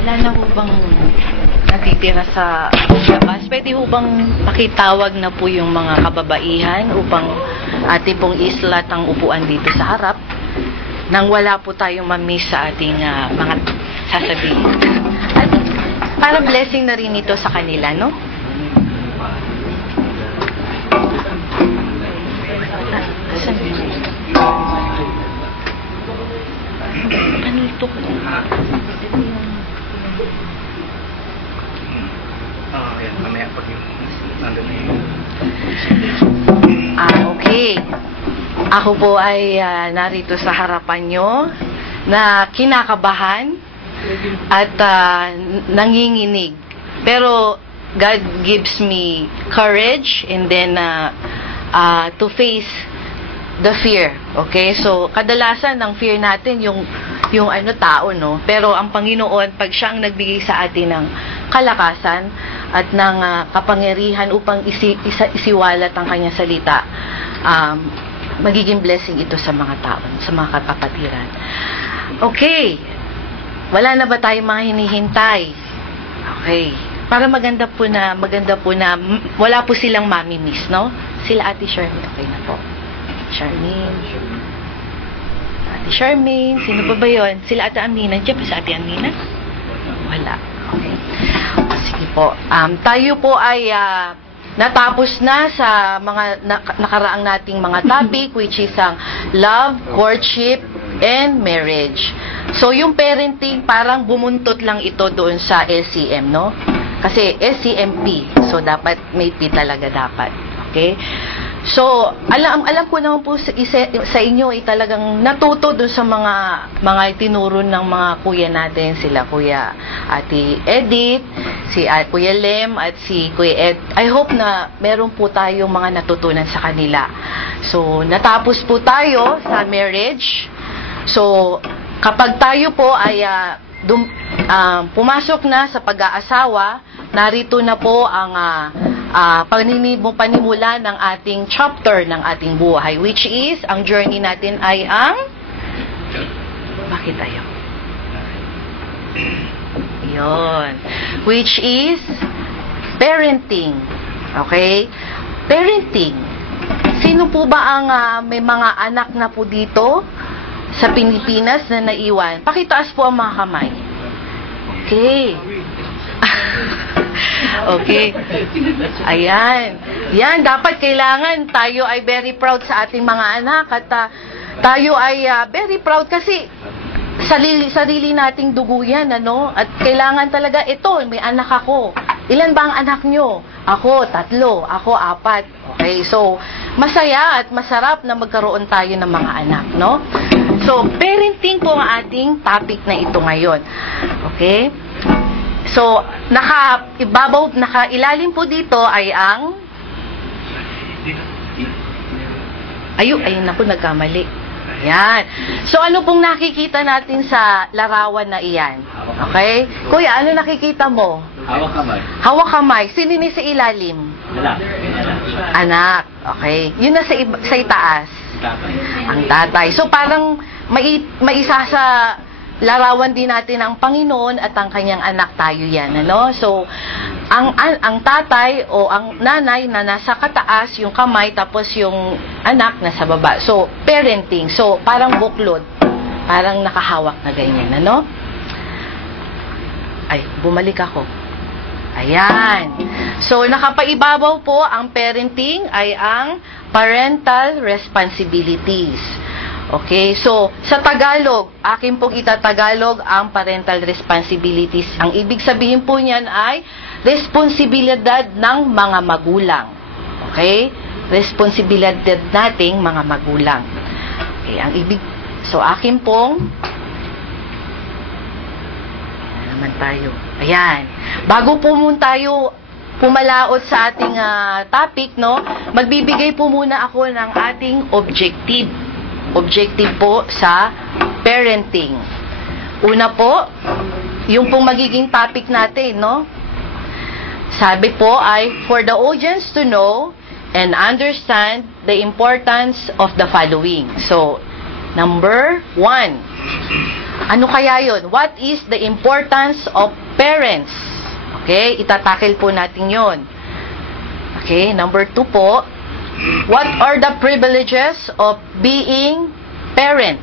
Wala na ho bang natitira sa labas? Pwede ho bang pakitawag na po yung mga kababaihan upang ating pong islat ang upuan dito sa harap nang wala po tayong mamiss sa ating mga sasabihin. At para blessing na rin ito sa kanila, no? Ano ito? Yan, mamaya pag yung nandun na yung... Okay. Ako po ay narito sa harapan nyo na kinakabahan at nanginginig. Pero God gives me courage and then to face the fear. Okay? So, kadalasan ng fear natin yung tao, no? Pero ang Panginoon, pag siya ang nagbigay sa atin ng kalakasan at ng kapangyarihan upang isiwalat ang kanyang salita, magiging blessing ito sa mga tao, sa mga kapatiran. Okay. Wala na ba tayong mga hinihintay? Okay. Para maganda po na wala po silang mami-miss, no? Sila Ate Charmaine. Okay na po. Charmaine. Ate Charmaine. Sino ba yun? Sila Ate Amina. Diyan pa sa Ate Amina? Wala. Okay. Sige po. Tayo po ay natapos na sa mga nakaraang nating mga topic, which is ang love, courtship, and marriage. So, yung parenting, parang bumuntot lang ito doon sa LCM, no? Kasi SCMP. So, dapat may P talaga dapat. Okay? So, alam ko naman po sa inyo ay talagang natuto doon sa mga tinuro ng mga kuya natin, sila Kuya Ate Edith, si Kuya Lem, at si Kuya Ed. I hope na meron po tayong mga natutunan sa kanila. So, natapos po tayo sa marriage. So, kapag tayo po ay pumasok na sa pag-aasawa, narito na po ang panimula ng ating chapter ng ating buhay, which is, ang journey natin ay ang bakit tayo? Yun. Which is parenting. Okay? Parenting. Sino po ba ang may mga anak na po dito sa Pilipinas na naiwan? Pakitaas po ang mga kamay. Okay. Okay. Ayan. Yan, dapat kailangan tayo ay very proud sa ating mga anak at tayo ay very proud kasi sarili nating dugo yan, ano? At kailangan talaga, ito, may anak ako. Ilan ba ang anak nyo? Ako, 3. Ako, 4. Okay, so, masaya at masarap na magkaroon tayo ng mga anak, no? So, parenting po ang ating topic na ito ngayon. Okay? So, nakailalim po dito ay ang ayun, naku, nagkamali. Yan. So, ano pong nakikita natin sa larawan na iyan? Okay? Kuya, ano nakikita mo? Hawak kamay. Hawak kamay. Sino ni sa ilalim? Anak. Okay. Yun na sa itaas. Ang tatay. So, parang maisa sa larawan din natin ang Panginoon at ang kanyang anak, tayo yan, ano? So, ang tatay o ang nanay na nasa kataas, yung kamay, tapos yung anak nasa baba. So, parenting. So, parang buklod. Parang nakahawak na ganyan, ano? Ay, bumalik ako. Ayan. So, nakapaibabaw po ang parenting ay ang parental responsibilities. Okay, so sa Tagalog, akin pong itatagalog ang parental responsibilities. Ang ibig sabihin po niyan ay responsibilidad ng mga magulang. Okay? Responsibilidad nating mga magulang. Okay, ang ibig, so akin pong naman tayo. Ayan. Bago po muna tayo pumalaot sa ating topic, no? Magbibigay po muna ako ng ating objective po sa parenting. Una po, yung pong magiging topic natin, no? Sabi po ay, for the audience to know and understand the importance of the following. So, number 1, Ano kaya yun? What is the importance of parents? Okay, itatakil po natin yon. Okay, number 2 po. What are the privileges of being parents?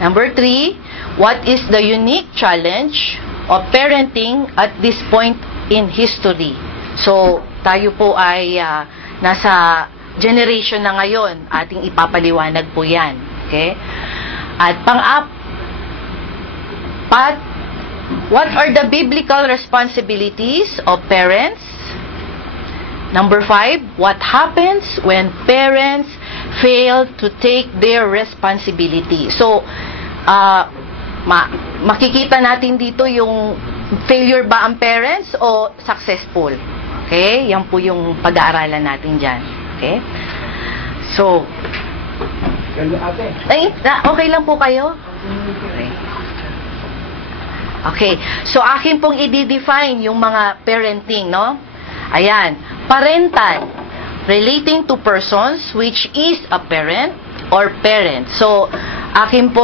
Number 3, what is the unique challenge of parenting at this point in history? So, tayo po ay nasa generation na ngayon, ating ipapaliwanag po yan. Okay? At what are the biblical responsibilities of parents? Number 5, what happens when parents fail to take their responsibility? So, makikita natin dito yung failure ba ang parents o successful? Okay? Yan po yung pag-aaralan natin dyan. Okay? So, okay lang po kayo? Okay. So, akin pong i-define yung mga parenting, no? Ayan. Parental. Relating to persons which is a parent or parent. So, alam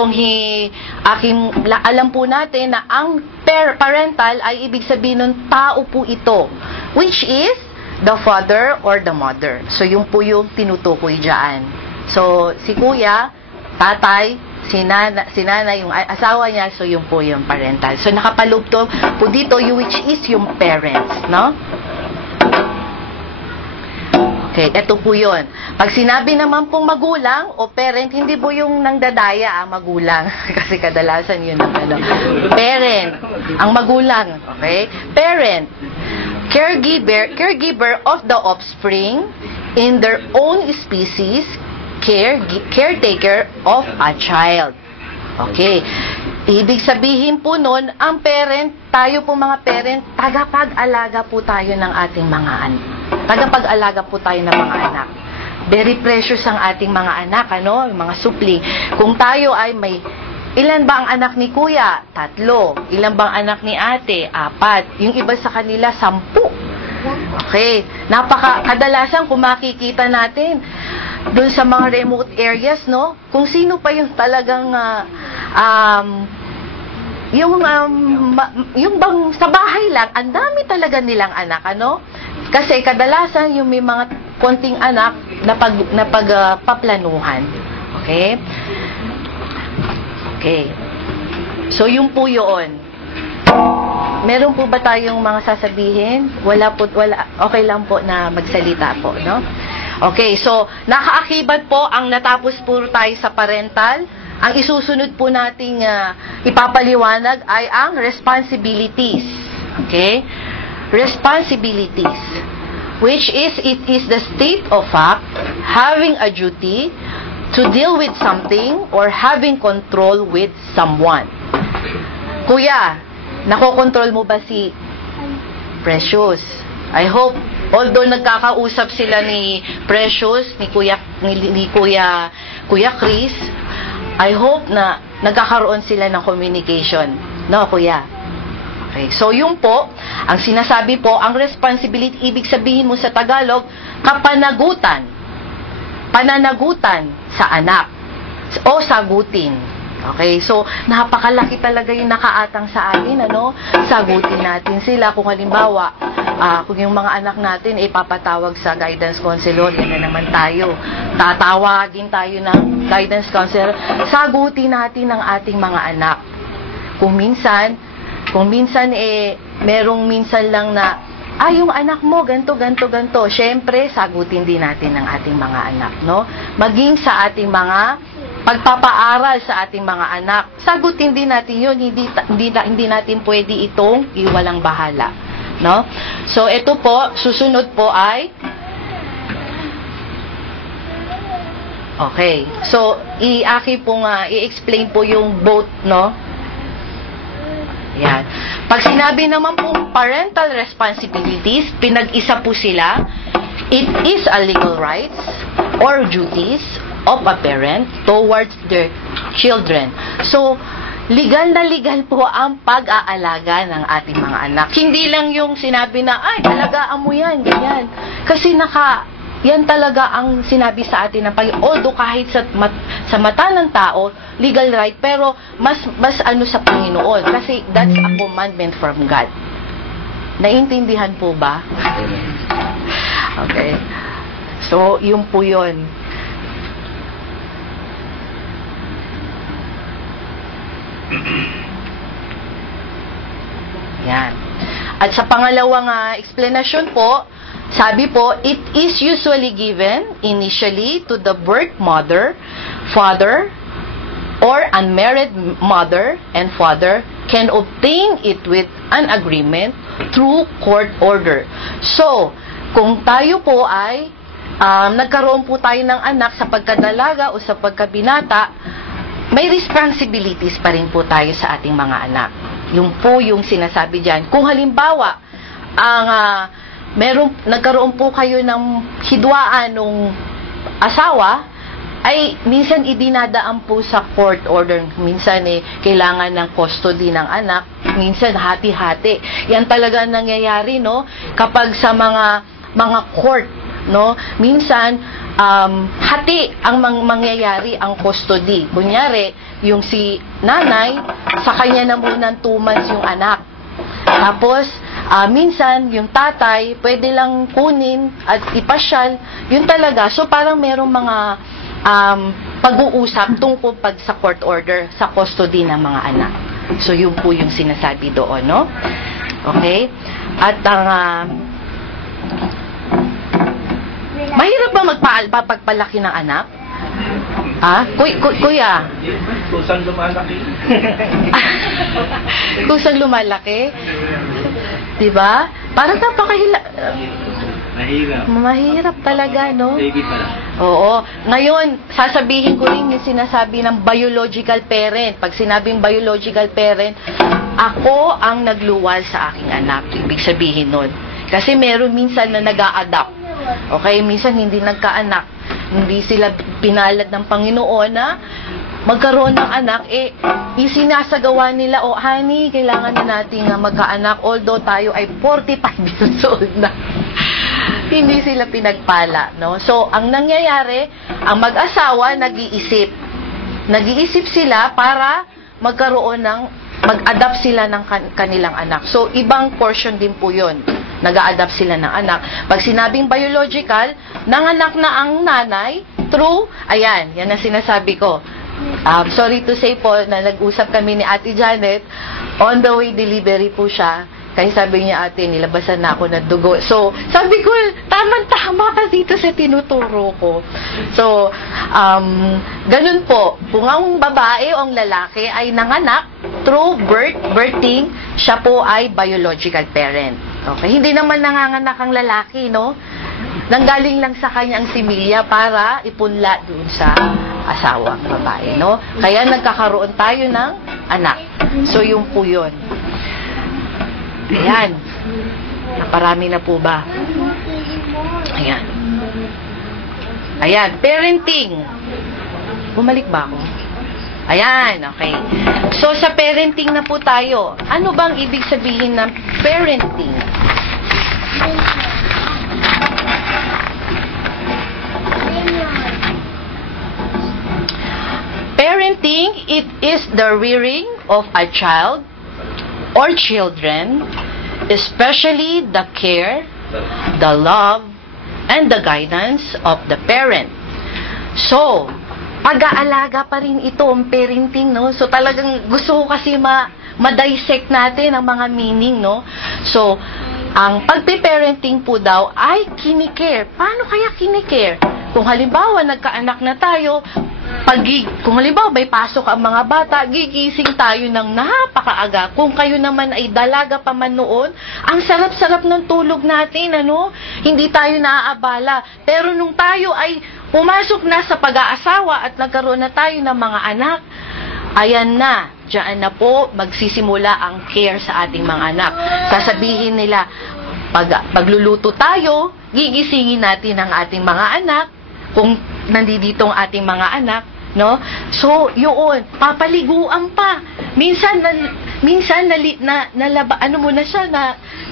po natin na ang parental ay ibig sabihin ng tao po ito. Which is the father or the mother. So, yung po yung tinutukoy dyan. So, si kuya, tatay, si nanay, yung asawa niya, so yung po yung parental. So, nakapalugtog po dito, which is yung parents, no? Okay, eto po yun. Pag sinabi naman pong magulang o parent, hindi po yung nangdadaya ang magulang. Kasi kadalasan yun ang parent, ang magulang. Okay? Parent, caregiver of the offspring in their own species, caretaker of a child. Okay. Ibig sabihin po nun, ang parent, tayo po mga parent, tagapag-alaga po tayo ng ating mga anak. Tagapag-alaga po tayo ng mga anak. Very precious ang ating mga anak, ano? Yung mga supli. Kung tayo ay may, ilan ba ang anak ni kuya? 3. Ilan bang anak ni ate? 4. Yung iba sa kanila, 10. Okay. Kadalasan kung makikita natin, doon sa mga remote areas, no? Kung sino pa yung talagang yung bang sa bahay lang, ang dami talaga nilang anak, ano? Kasi kadalasan yung may mga konting anak na pagpaplanuhan. Okay? Okay. So, yung po yun. Meron po ba tayong mga sasabihin? Wala. Okay lang po na magsalita po, no? Okay, so, nakaakibat po ang natapos po tayo sa parental. Ang isusunod po nating ipapaliwanag ay ang responsibilities. Okay? Responsibilities. Which is, it is the state of fact, having a duty to deal with something or having control with someone. Kuya, nakokontrol mo ba si Precious? I hope, although nagkakausap sila ni Precious, ni Kuya Chris, I hope na nagkakaroon sila ng communication. No, kuya? Okay. So, yung po, ang sinasabi po, ang responsibility, ibig sabihin mo sa Tagalog, kapanagutan. Pananagutan sa anak. O sagutin. Okay? So, napakalaki talaga yung nakaatang sa atin, ano? Sagutin natin sila. Kung halimbawa, kung yung mga anak natin ay papatawag sa guidance counselor, yan na naman tayo. Tatawagin tayo ng guidance counselor. Sagutin natin ang ating mga anak. Kung minsan merong minsan lang na, yung anak mo, ganto. Siyempre, sagutin din natin ang ating mga anak, no? Maging sa ating mga pagpapaaral sa ating mga anak. Sagutin din natin yun. Hindi natin pwede itong iwalang bahala. No? So, ito po, susunod po ay okay. So, i-aki po nga, i-explain po yung both, no? Yan. Pag sinabi naman po parental responsibilities, pinag-isa po sila. It is a legal rights or duties of a parent towards their children. So, legal na legal po ang pag-aalaga ng ating mga anak. Hindi lang yung sinabi na, alagaan mo yan, ganyan. Kasi yan talaga ang sinabi sa atin ng Panginoon. Although kahit sa mata ng tao, legal right, pero mas ano sa Panginoon. Kasi that's a commandment from God. Naiintindihan po ba? Okay. So, yun po yun. Yan. At sa pangalawang explanation po, sabi po, it is usually given initially to the birth mother, father, or unmarried mother and father can obtain it with an agreement through court order. So, kung tayo po ay nagkaroon po tayo ng anak sa pagkadalaga o sa pagkabinata, may responsibilities pa rin po tayo sa ating mga anak. Yung po yung sinasabi dyan. Kung halimbawa, nagkaroon po kayo ng hidwaan ng asawa, ay minsan idinadaan po sa court order. Minsan kailangan ng custody ng anak, minsan hati-hati. Yan talaga nangyayari, no? Kapag sa mga court, no? Minsan hati ang mangyayari ang custody. Kunyari, yung si nanay, sa kanya na muna 2 months yung anak. Tapos, minsan, yung tatay, pwede lang kunin at ipasyal. Yun talaga. So, parang merong mga pag-uusap tungkol sa court order, sa custody ng mga anak. So, yun po yung sinasabi doon, no? Okay? At mahirap ba magpapagpalaki ng anak? Kuya? Kusang lumalaki. Kusang lumalaki? Diba? Parang mahirap talaga, no? Baby pa lang. Oo. Ngayon, sasabihin ko rin yung sinasabi ng biological parent. Pag sinabing biological parent, ako ang nagluwal sa aking anak. Ibig sabihin nun. Kasi meron minsan na nag-a-adopt. Okay? Minsan hindi nagkaanak. Hindi sila pinalad ng Panginoon na magkaroon ng anak, isinasagawa nila, honey, kailangan na natin magkaanak, although tayo ay 45 years old na. Hindi sila pinagpala, no? So, ang nangyayari, ang mag-asawa, nag-iisip. Nag-iisip sila para mag-adapt sila ng kanilang anak. So, ibang portion din po yun. Nag-a-adapt sila ng anak. Pag sinabing biological, nanganak na ang nanay, true, ayan, yan ang sinasabi ko. Sorry to say po, na nag-usap kami ni Ate Janet, on the way delivery po siya, kaya sabi niya, ate, nilabasan na ako ng dugo. So, sabi ko, tama ka dito sa tinuturo ko. So, ganun po, kung ang babae o ang lalaki ay nanganak, through birthing, siya po ay biological parent. Okay? Hindi naman nanganganak ang lalaki, no? Nanggaling lang sa kanya ang similya para ipunla dun sa asawang babae, no? Kaya nagkakaroon tayo ng anak. So, yung po yun. Ayan. Naparami na po ba? Ayan. Ayan. Parenting. Bumalik ba ako? Ayan. Okay. So, sa parenting na po tayo. Ano bang ibig sabihin ng parenting? Parenting, it is the rearing of a child or children, especially the care, the love, and the guidance of the parent. So, pag-aalaga pa rin ito ang parenting, no? So, talagang gusto ko kasi ma-dissect natin ang mga meaning, no? So, ang pagpe-parenting po daw ay kinikare. Paano kaya kinikare? Kung halimbawa, nagkaanak na tayo, kung halimbawa may pasok ang mga bata, gigising tayo ng napakaaga. Kung kayo naman ay dalaga pa man noon, ang sarap-sarap ng tulog natin, ano? Hindi tayo naaabala. Pero nung tayo ay pumasok na sa pag-aasawa at nagkaroon na tayo ng mga anak, ayan na, diyan na po magsisimula ang care sa ating mga anak. Sasabihin nila, pagluluto tayo, gigisingin natin ang ating mga anak, kung nandito ang ating mga anak, no? So, yun, papaliguan pa. Minsan, minsan ano mo na siya,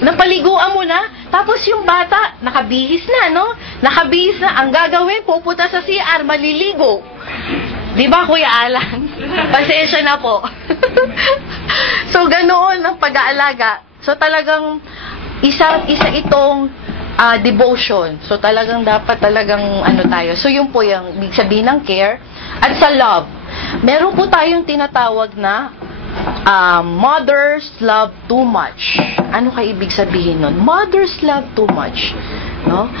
napaliguan mo na, tapos yung bata, nakabihis na, no? Nakabihis na, ang gagawin, pupunta sa CR, maliligo. Di ba, Kuya Alan? Pasensya na po. So, ganoon ang pag-aalaga. So, talagang, isa itong devotion. So, talagang dapat tayo. So, yun po yung ibig sabihin ng care. At sa love, meron po tayong tinatawag na mothers love too much. Ano kaya ibig sabihin nun? Mothers love too much. No?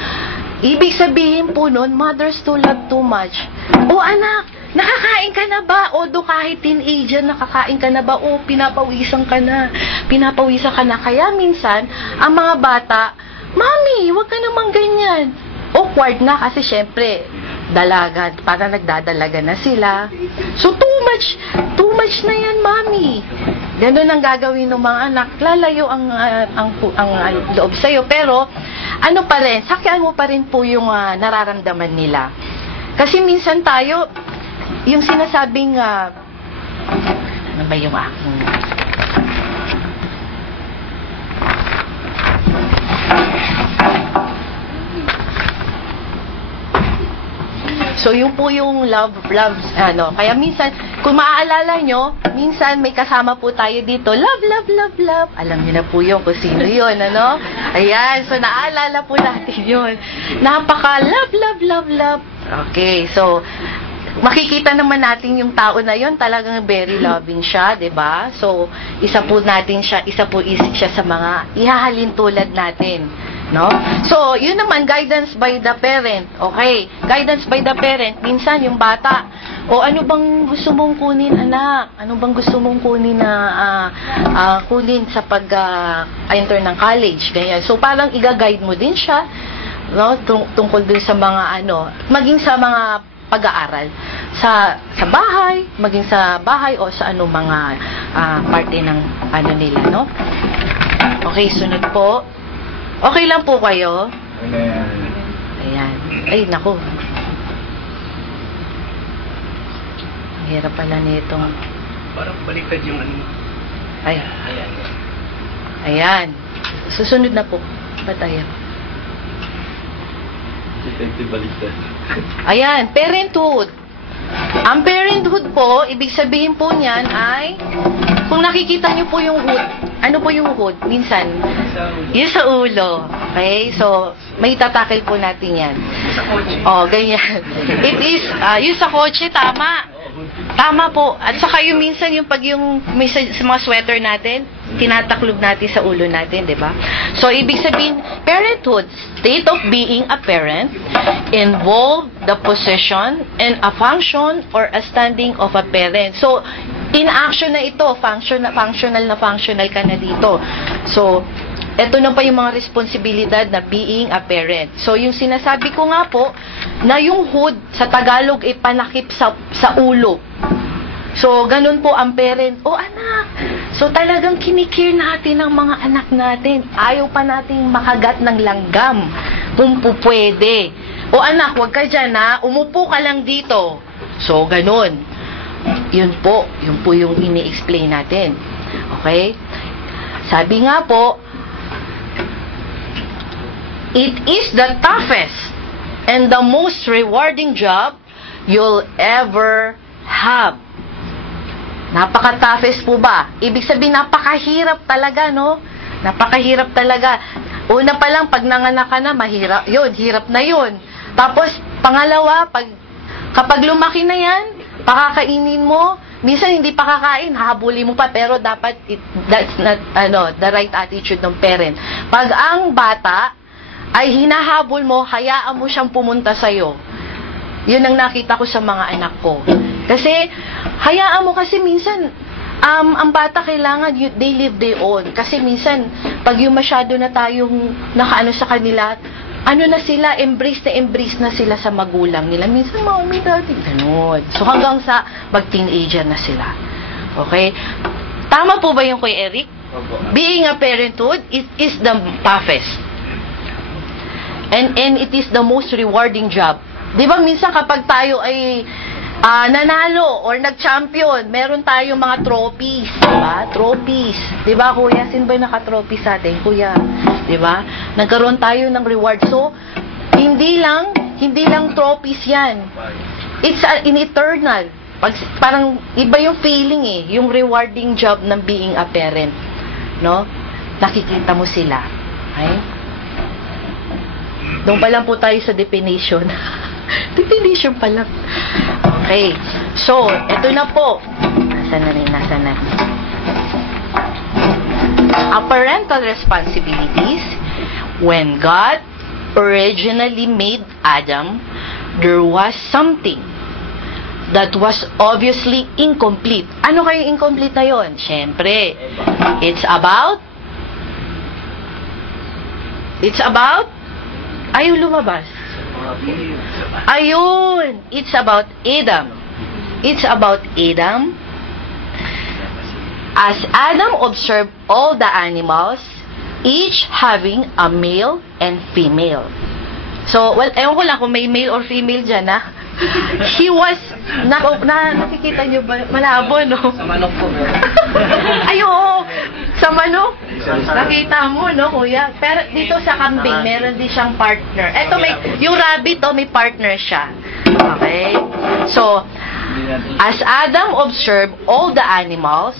Ibig sabihin po nun, mothers to love too much. O anak, nakakain ka na ba? O do kahit teenager, nakakain ka na ba? O pinapawisan ka na. Kaya minsan, ang mga bata, Mami, wag ka namang ganyan. Awkward na kasi syempre, dalaga, parang nagdadalaga na sila. So too much na yan, Mami. Ganun ang gagawin ng mga anak. Lalayo ang loob sa'yo. Pero, ano pa rin, sakyan mo pa rin po yung nararamdaman nila. Kasi minsan tayo, yung sinasabing, ano ba yung aking... So, yun po yung love, kaya minsan, kung maaalala nyo, minsan may kasama po tayo dito, love. Alam niyo na po yun kung sino yun, ano? Ayan, so naaalala po natin yun. Napaka love. Okay, so, makikita naman natin yung tao na yun, talagang very loving siya, 'di ba? So, isa po siya sa mga ihahalin tulad natin. No? So, yun naman, guidance by the parent. Okay, guidance by the parent. Minsan, yung bata, ano bang gusto mong kunin, anak? Ano bang gusto mong kunin na kunin sa pag-enter ng college? Ganyan. So, parang i-guide mo din siya, no? Tungkol din sa mga, maging sa mga pag-aaral. Sa bahay, maging sa bahay o sa mga parte ng nila, no? Okay, sunod po. Okay lang po kayo? Ayan. Ay, naku. Ang hirap pala nitong... Parang baliktad yung Ay. Ayan. Susunod na po. Batayan. Baliktad. Ayan, parenthood. Ang parenthood po, ibig sabihin po niyan ay, kung nakikita niyo po yung hood, ano po yung hood? Minsan, yung sa ulo. Okay? So, may tatakil po natin yan. Sa kotse. Ganyan. It is, yung sa kotse, tama. Tama po. At saka yung minsan, may sa mga sweater natin, tinataklob natin sa ulo natin, di ba? So, ibig sabihin, parenthood, state of being a parent, involve the possession and a function or a standing of a parent. So, in action na ito, functional ka na dito. So, eto na pa yung mga responsibilidad na being a parent. So, yung sinasabi ko nga po, na yung hood, sa Tagalog, ay panakip sa ulo. So, ganun po ang parent. Anak! So, talagang kinikir natin ang mga anak natin. Ayaw pa nating makagat ng langgam kung pupwede. Anak, wag ka dyan, ha? Umupo ka lang dito. So, ganun. Yun po yung ini-explain natin. Okay? Sabi nga po, it is the toughest and the most rewarding job you'll ever have. Napaka-toughest po ba? Ibig sabihin, napakahirap talaga, no? Napakahirap talaga. Una pa lang, pag nanganak ka na, mahirap. Yun, hirap na yun. Tapos, pangalawa, kapag lumaki na yan, pakakainin mo, minsan hindi pa kakain, hahabulin mo pa, pero dapat, that's not, the right attitude ng parent. Pag ang bata, ay hinahabol mo, hayaan mo siyang pumunta sa'yo. Yun ang nakita ko sa mga anak ko. Kasi, hayaan mo kasi minsan, ang bata kailangan, they live their own. Kasi minsan, pag yung masyado na tayong nakaano sa kanila, na sila, embrace na sila sa magulang nila. Minsan, mommy, daddy, ganun. So, hanggang sa mag-teenager na sila. Okay? Tama po ba yung Kuya Eric? Being a parenthood, it is the toughest. And it is the most rewarding job. Di ba minsan kapag tayo ay nanalo or nag-champion, meron tayong mga trophies, diba? Trophies. Diba, kuya? Sino ba yung naka-trophy sa atin? Kuya, diba? Nagkaroon tayo ng reward. So, hindi lang trophies yan. It's in eternal. Parang iba yung feeling eh, yung rewarding job ng being a parent. No? Nakikita mo sila. Okay? Doon pa lang po tayo sa definition. Definition pa lang. Okay. So, eto na po. Nasa na. A parental responsibilities. When God originally made Adam, there was something that was obviously incomplete. Ano kayo incomplete na yon? Siyempre, it's about ayaw lumabas. Ayun! It's about Adam. It's about Adam. As Adam observed all the animals, each having a male and female. So, well, ewan ko lang kung may male or female dyan, ha? He was, nakikita niyo ba? Malabo, no? Sa manok po. Ay, oo. Sa manok. Nakita mo, no, kuya? Pero dito sa kambing, meron din siyang partner. Eto, yung rabbit, may partner siya. Okay? So, as Adam observed all the animals,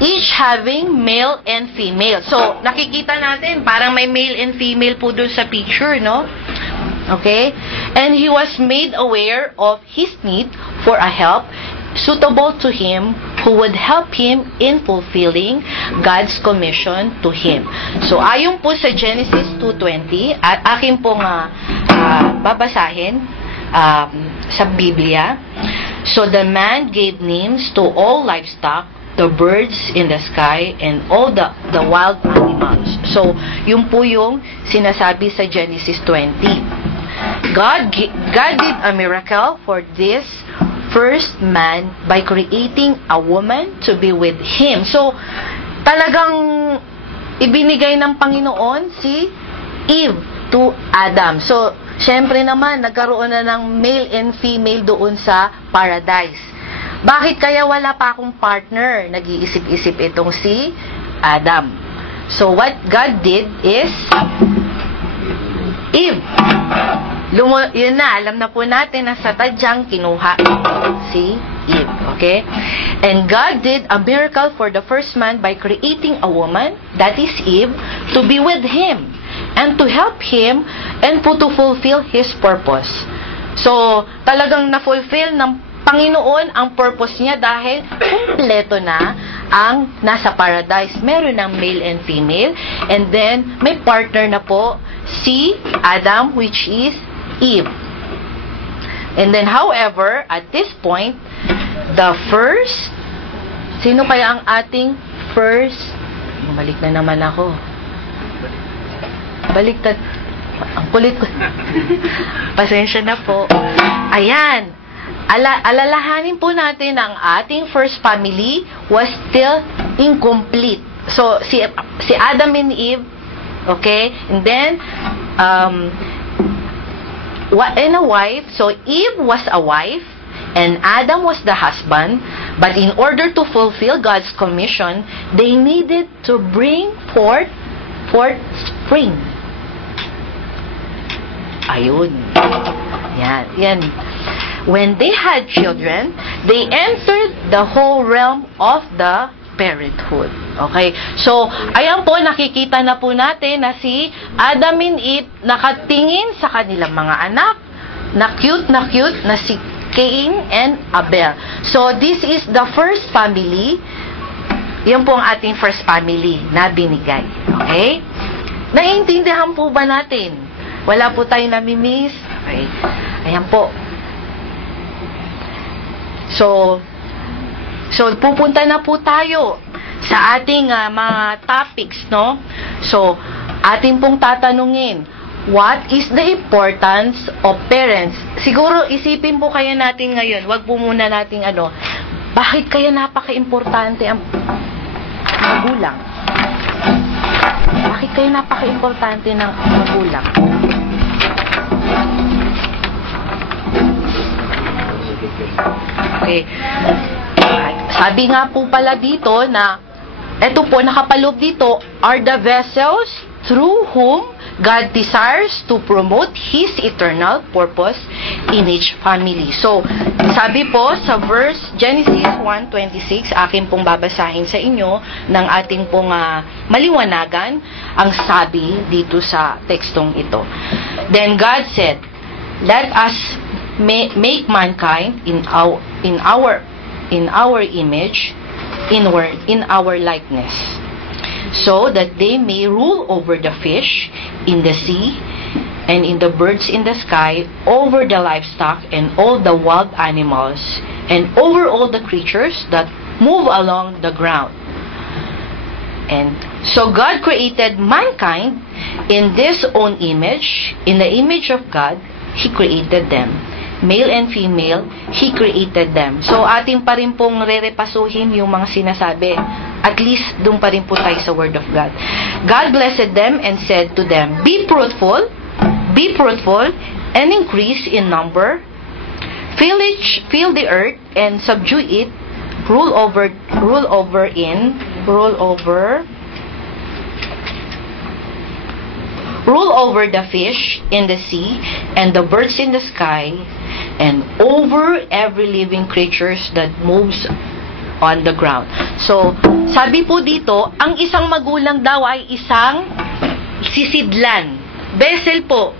each having male and female. So, nakikita natin, parang may male and female po dun sa picture, no? Okay? And he was made aware of his need for a help suitable to him who would help him in fulfilling God's commission to him. So, ayon po sa Genesis 2:20, at akin pong babasahin sa Biblia. So, the man gave names to all livestock, the birds in the sky, and all the wild animals. So, yun po yung sinasabi sa Genesis 20. God did a miracle for this first man by creating a woman to be with him. So, talagang ibinigay ng Panginoon si Eve to Adam. So, syempre naman, nagkaroon na ng male and female doon sa paradise. Bakit kaya wala pa akong partner? Nag-iisip-isip itong si Adam. So, what God did is Eve. Yun na, alam na po natin na sa tadyang kinuha si Eve. Okay? And God did a miracle for the first man by creating a woman, that is Eve, to be with him and to help him and to fulfill his purpose. So, talagang na-fulfill ng Panginoon ang purpose niya dahil kumpleto na ang nasa paradise. Meron ng male and female, and then may partner na po si Adam, which is Eve. And then, however, at this point, the first, sino kaya ang ating first? Bumalik na naman ako. Baliktad. Ang kulit ko. Pasensya na po. Ayan. Alalahanin po natin ang ating first family was still incomplete. So, si Adam and Eve, okay? And then, and a wife. So, Eve was a wife, and Adam was the husband. But in order to fulfill God's commission, they needed to bring forth spring. Ayun. Yan. When they had children, they entered the whole realm of the parenthood. Okay? So, ayan po, nakikita na po natin na si Adam and Eve nakatingin sa kanilang mga anak na cute na si Cain and Abel. So, this is the first family. Yan po ang ating first family na binigay. Okay? Naiintindihan po ba natin? Wala po tayong namimiss? Okay. Ayan po. So, pupunta na po tayo sa ating mga topics, no? So, ating pong tatanungin, what is the importance of parents? Siguro, isipin po kaya natin ngayon, wag po muna nating bakit kaya napaka-importante ang magulang? Bakit kaya napaka-importante ng magulang? Okay. Sabi nga po pala dito na, eto po, nakapaloob dito, are the vessels through whom God desires to promote His eternal purpose in each family. So, sabi po sa verse Genesis 1:26, akin pong babasahin sa inyo ng ating pong maliwanagan ang sabi dito sa tekstong ito. Then God said, let us make mankind in our image, in our likeness, so that they may rule over the fish in the sea and in the birds in the sky, over the livestock and all the wild animals, and over all the creatures that move along the ground. And so God created mankind in His own image, in the image of God, He created them. Male and female, He created them. So, ating pa rin pong re-repasuhin yung mga sinasabi. At least, doon pa rin po tayo sa Word of God. God blessed them and said to them, be fruitful, and increase in number. Fill the earth and subdue it. Rule over the fish in the sea and the birds in the sky, and over every living creatures that moves on the ground. So, sabi po dito, ang isang magulang daw ay isang sisidlan. Vessel po.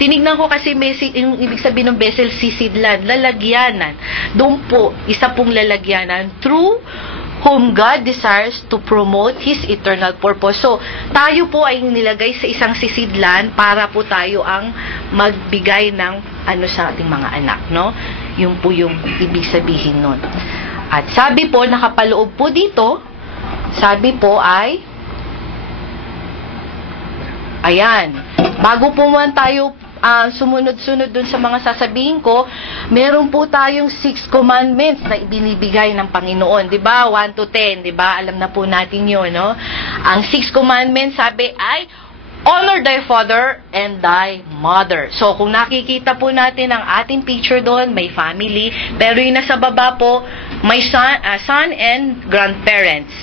Tinignan ko kasi yung ibig sabihin ng vessel, sisidlan, lalagyanan. Doon po, isa pong lalagyanan through whom God desires to promote His eternal purpose. So, tayo po ay nilagay sa isang sisidlan para po tayo ang magbigay ng sa ating mga anak, no? Yung po yung ibig sabihin nun. At sabi po, nakapaloob po dito, sabi po ay, ayan, bago po man tayo sumunod-sunod dun sa mga sasabihin ko, meron po tayong 6 commandments na ibinibigay ng Panginoon, 'di ba? 1 to 10, 'di ba? Alam na po natin 'yon, no? Ang 6 commandments sabi ay honor thy father and thy mother. So, kung nakikita po natin ang ating picture doon, may family, pero yung nasa baba po, may son and grandparents.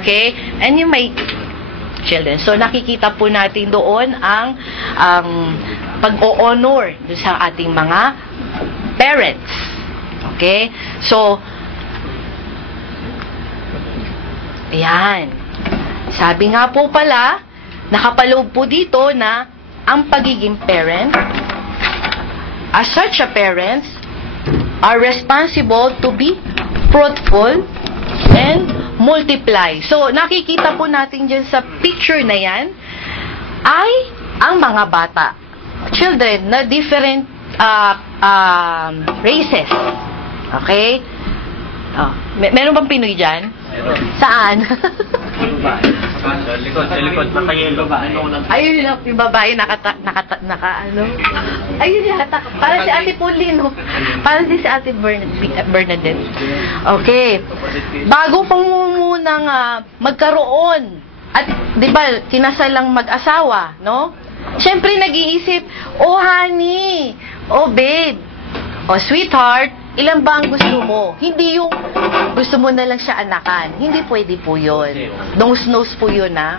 Okay? And yung may children. So, nakikita po natin doon ang pag-o-honor sa ating mga parents. Okay? So, ayan. Sabi nga po pala, nakapaloob po dito na ang pagiging parent, as such a parents, are responsible to be fruitful and multiply. So, nakikita po natin dyan sa picture na yan, ay ang mga bata. Children na different races. Okay? Oh, meron bang Pinoy dyan? Meron. Saan? Sa likod, nakayelo ba? Ayun yung babae, ano? Ayun yata. Parang si Ate Pauline. Parang si Ate Bernadette. Okay. Bago pa munang magkaroon, at di ba, kinasal lang mag-asawa, no? Siyempre nag-iisip, oh honey, oh babe, oh sweetheart, ilan ba ang gusto mo? Hindi yung gusto mo na lang siya anakan. Hindi pwede po yun. Nose po yun, ha?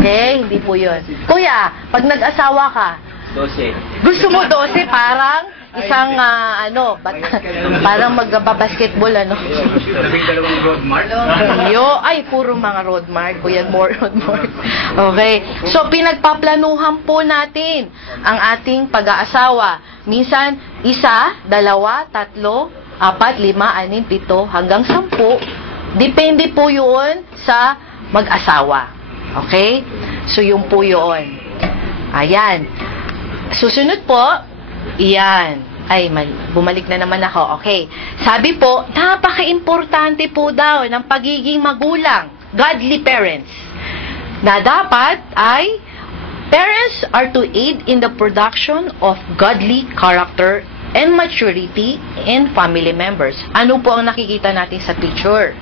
Okay? Hindi po yun. Kuya, pag nag-asawa ka, 12. gusto mo 12, parang isang, parang magbabasketball, ano? Labing dalawang road mark. Ay, puro mga road mark. Kuya, more road mark. Okay. So, pinagpaplanuhan po natin ang ating pag-aasawa. Minsan, 1, 2, 3, 4, 5, 6, 7, hanggang 10. Depende po yun sa mag-asawa. Okay? So, yun po yun. Ayan. Susunod po, iyan. Ay, bumalik na naman ako. Okay. Sabi po, napaka-importante po daw ng pagiging magulang, godly parents, na dapat ay parents are to aid in the production of godly character and maturity in family members. Ano po ang nakikita natin sa picture?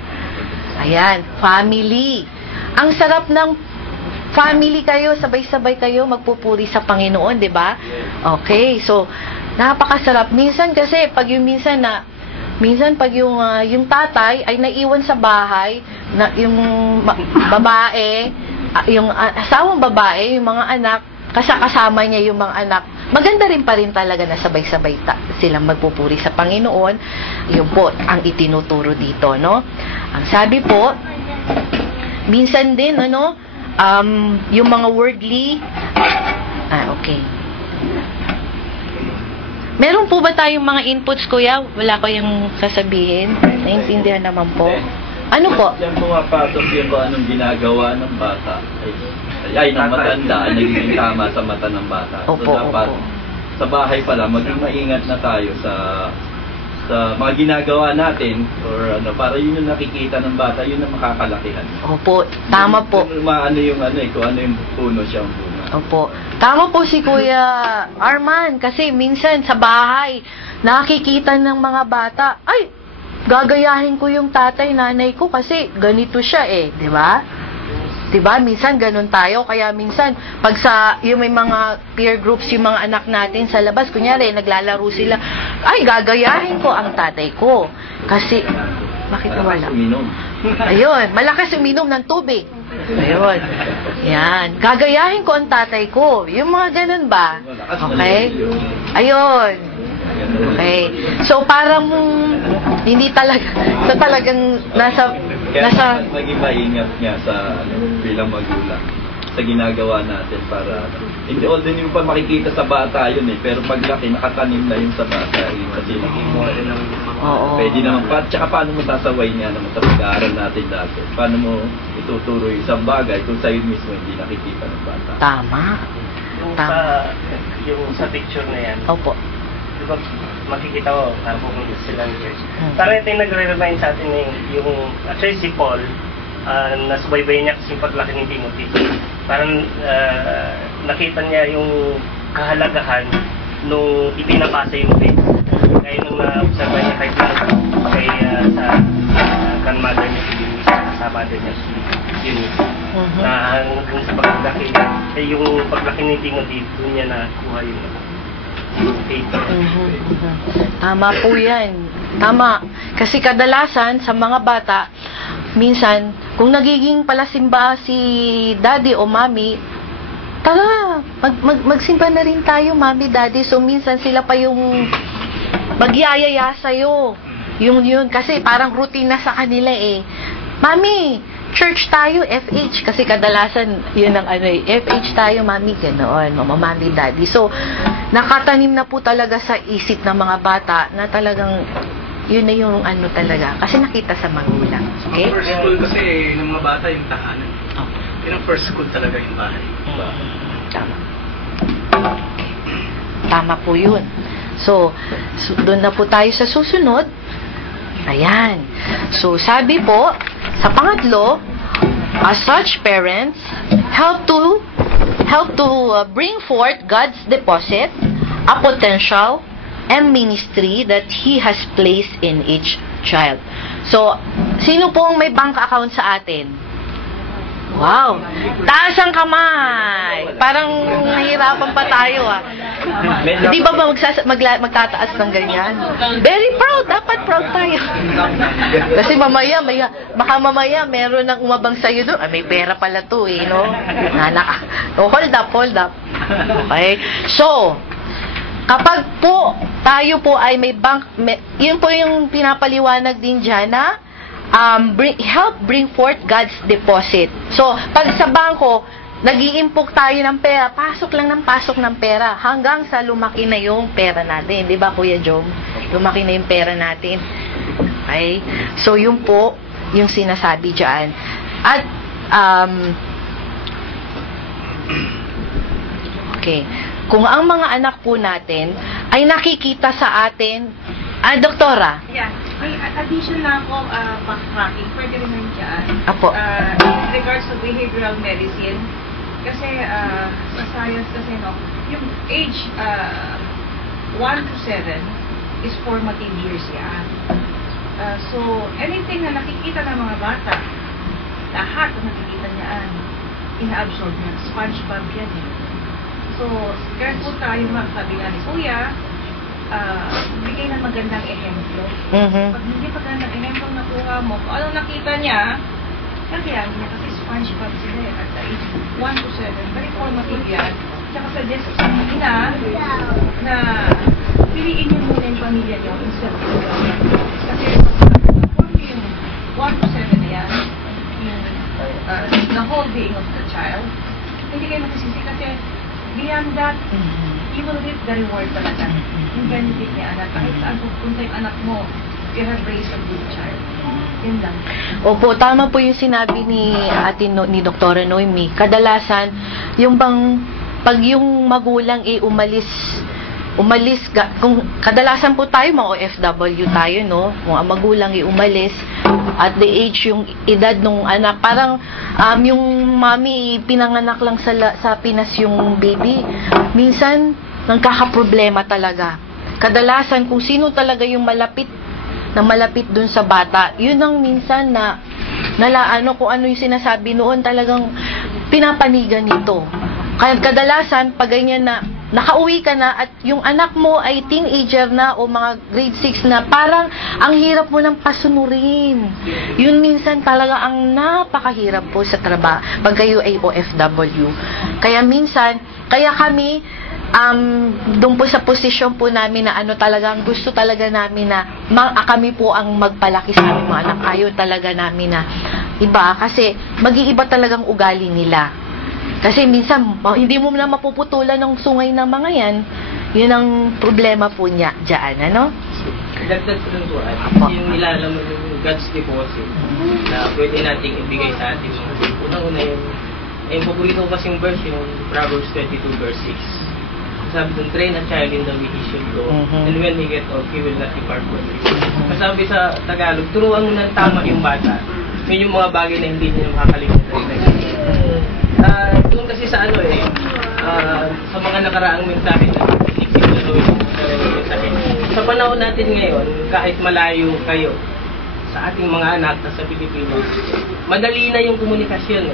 Ayan, family. Ang sarap ng family kayo, sabay-sabay kayo magpupuri sa Panginoon, 'di ba? Okay, so napakasarap. Minsan kasi pag yung minsan na minsan pag yung tatay ay naiwan sa bahay, na yung babae, yung asawang babae, yung mga anak, kasama niya yung mga anak, maganda rin pa rin talaga na sabay-sabay silang magpupuri sa Panginoon. Yun po ang itinuturo dito, no? Ang sabi po, minsan din, yung mga worldly, okay. Meron po ba tayong mga inputs, kuya? Wala ko yung sasabihin. Naintindihan naman po. Ano po? Yan pumapasok yung kung anong ginagawa ng bata. Ay, ng matanda, ay nagiging tama sa mata ng bata. Opo, so, dapat, sa bahay pala, maging maingat na tayo sa mga ginagawa natin or para yun yung nakikita ng bata, yun ang makakalakihan. Opo, tama po. Kung ano yung puno siyang bunga. Opo. Tama po si Kuya Arman kasi minsan sa bahay nakikita ng mga bata, ay, gagayahin ko yung tatay, nanay ko kasi ganito siya di ba? 'Di ba? Minsan ganun tayo, kaya minsan pag yung may mga peer groups yung mga anak natin sa labas, kunyari naglalaro sila, ay, gagayahin ko ang tatay ko kasi bakit wala? Ayun, malakas uminom ng tubig. Ayun. Yan. Gagayahin ko ang tatay ko. Yung mga ganun ba? Okay? Ayun. Okay. So, parang hindi talaga, talagang nasa maging maingat niya sa bilang magulang sa ginagawa natin para hindi all din yung pa makikita sa bata yun pero paglaki nakatanim na yun sa bata yun kasi nakikita pwede naman tsaka paano mo sasaway niya naman sa pag-aaral natin dati, paano mo ituturo yung isang bagay kung sa'yo mismo hindi nakikita ng bata. Tama. Yung sa picture na yan, Opo. diba makikita ko parang pupunta silang church, parang ito yung nagre-remind sa atin yung actually si Paul, nasubaybay niya kasi yung paglaki ni Timothy. Parang nakita niya yung kahalagahan nung ipinapasa yung faith. Kaya nung na-observe niya kay sa grandmother niya sa mother niya si Eunice, na hanggang sa paglaki yung paglaki ni Timothy, doon niya nakuha yung faith. Tama po yan. Tama. Kasi kadalasan sa mga bata, minsan, kung nagiging palasimba si daddy o mommy, tara, magsimba na rin tayo, mommy, daddy. So, minsan sila pa yung magyayaya sa'yo. Yun, kasi parang routine na sa kanila Mami, church tayo, FH. Kasi kadalasan, yun ang FH tayo, mami, ganoon. Mami, daddy. So, nakatanim na po talaga sa isip ng mga bata na talagang yun na yung talaga. Kasi nakita sa magulang. Okay? First school kasi ng mga bata yung tahanan. Yun ang first school talaga yung bahay. Tama. Tama po yun. So doon na po tayo sa susunod. Ayan. So, sabi po, sa pangatlo, as such parents help to bring forth God's deposit, a potential, and ministry that He has placed in each child. So, sino pong may bank account sa atin? Wow! Taas ang kamay! Parang nahihirapan pa tayo Hindi ba magtataas ng ganyan? Very proud! Dapat proud tayo. Kasi baka mamaya meron nang umabang sa'yo doon. May pera pala to no? Hold up. Okay? So, kapag po tayo po ay may bank, yun po yung pinapaliwanag din dyan na help bring forth God's deposit. So, pag sa bangko, nag-iimpok tayo ng pera, pasok ng pera, hanggang sa lumaki na yung pera natin. Di ba, Kuya Jom? Lumaki na yung pera natin. Okay? So, yun po, yung sinasabi dyan. At, okay. Kung ang mga anak po natin ay nakikita sa atin, Doktora? Yeah. May addition na ako, backtracking, pwede rin nun dyan. Apo. In regards to behavioral medicine, kasi sa science kasi, yung age 1 to 7 is formative years yan. So, anything na nakikita ng mga bata, lahat na nakikita niyaan, ina-absorb niya. SpongeBob yan So, careful tayo sabi nga ni Kuya, bigay ng magandang ehemplo. Mhm. Pag hindi magandang ehemplo nakuha mo, kung anong nakita niya, kaya niya kasi SpongeBob sila at the age 1 to 7, very formative yan. Tsaka suggest sa ina na piliin niyo muna yung pamilya niyo instead of kasi kung yung 1 to 7 na yan, yung the whole being of the child, hindi kayo makasisi kasi beyond that, you will reap the reward talaga. Yung benefit niya anak, kahit saan pupunta yung anak mo, you have raised a good child. Yun lang. Opo, tama po yung sinabi ni ni Dr. Noemi. Kadalasan, yung bang pag yung magulang umalis kung kadalasan po tayo mga OFW tayo, no, kung ang magulang umalis at the age yung edad nung anak, parang yung mami pinanganak lang sa Pinas yung baby, minsan nagkakaproblema talaga. Kadalasan kung sino talaga yung malapit dun sa bata, yun ang minsan na kung ano yung sinasabi noon, talagang pinapanigan nito. Kaya kadalasan, pag ganyan na, nakauwi ka na at yung anak mo ay teenager na o mga grade 6 na, parang ang hirap mo ng pasunurin. Yun minsan talaga ang napakahirap po sa trabaho pag kayo ay OFW. Kaya minsan, kaya kami, doon po sa posisyon po namin na talagang gusto talaga namin na kami po ang magpalaki sa aming mga anak. Ayaw talaga namin na iba kasi mag-iiba talagang ugali nila. Kasi minsan, hindi mo na mapuputulan ng sungay ng mga yan. Yun ang problema po niya dyan, ano? Dagdag ko lang po, yung nilalaman yung God's deposit na pwede nating ibigay sa ating mga. Unang-una yung paborito ko kasing verse, yung Proverbs 22 verse 6. Sabi doon, train a child in the way he should go, and when he get old, he will not depart from it. Sabi sa Tagalog, turuan mo ng tama yung bata. May yung mga bagay na hindi niya makakalimutan. Doon kasi sa sa mga nakaraang mensahe na sa panahon natin ngayon, kahit malayo kayo sa ating mga anak sa Pilipinas, madali na yung komunikasyon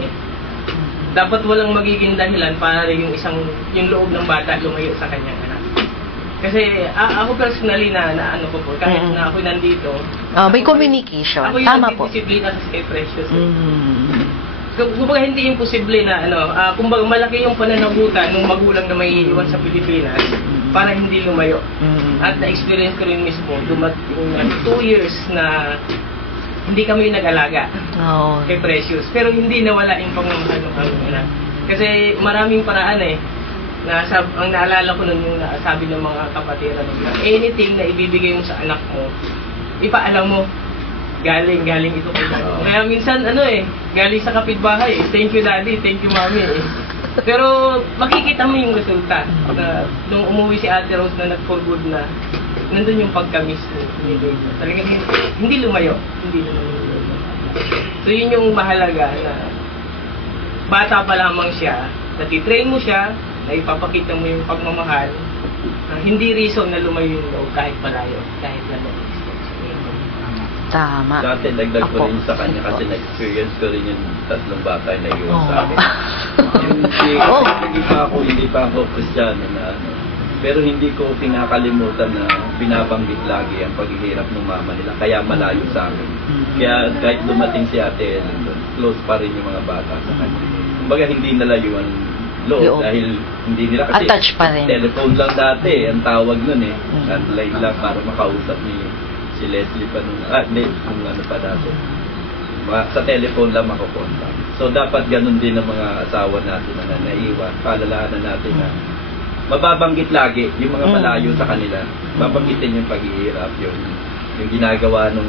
Dapat walang magiging dahilan para yung loob ng bata lumayo sa kanyang anak. Kasi ako personally na ko po, kahit na ako nandito, may communication. Ako yung Tama po. disiplina sa kay Precious. Kumbaga hindi imposible na kumbaga malaki yung pananagutan ng magulang na may iwan sa Pilipinas para hindi lumayo. At na-experience ko rin mismo, dumating 2 years na hindi kami nag-alaga kay Precious. Pero hindi nawala yung pangmamahal ng aming anak. Kasi maraming paraan ang naalala ko nun yung sabi ng mga kapatiran na anything na ibibigay mo sa anak mo, ipaalam mo. Galing ito kay Kaya minsan galing sa kapitbahay, thank you daddy, thank you mommy. Pero makikita mo yung resulta na nung umuwi si Ate Rose na nag-for good na, nandun yung pagka-miss ni Dave. Talagang hindi lumayo. So yun yung mahalaga na bata pa lamang siya, natitrain mo siya, na ipapakita mo yung pagmamahal, hindi reason na lumayo yung loob kahit malayo, kahit lalo. Tama. Dati dagdag ko rin sa kanya kasi na-experience ko rin yung 3 bata na iwan sa akin. Hindi pa ako Kristiyano na pero hindi ko pinakalimutan na binabanggit lagi ang paghihirap ng mama nila kaya malayo sa akin. Kaya kahit dumating si Ate Ellen, close pa rin yung mga bata sa kanya. Kumbaga hindi nalayuan loob dahil hindi nila kasi attach pa rin. Telephone lang dati ang tawag nun landline lang para makausap ni si Leslie pa nung pa dati. Sa telephone lang makukontak. So dapat ganun din ang mga asawa natin na naiwan. Paalalahanan natin na mababanggit lagi yung mga malayo sa kanila. Babanggitin yung paghihirap, yung ginagawa ng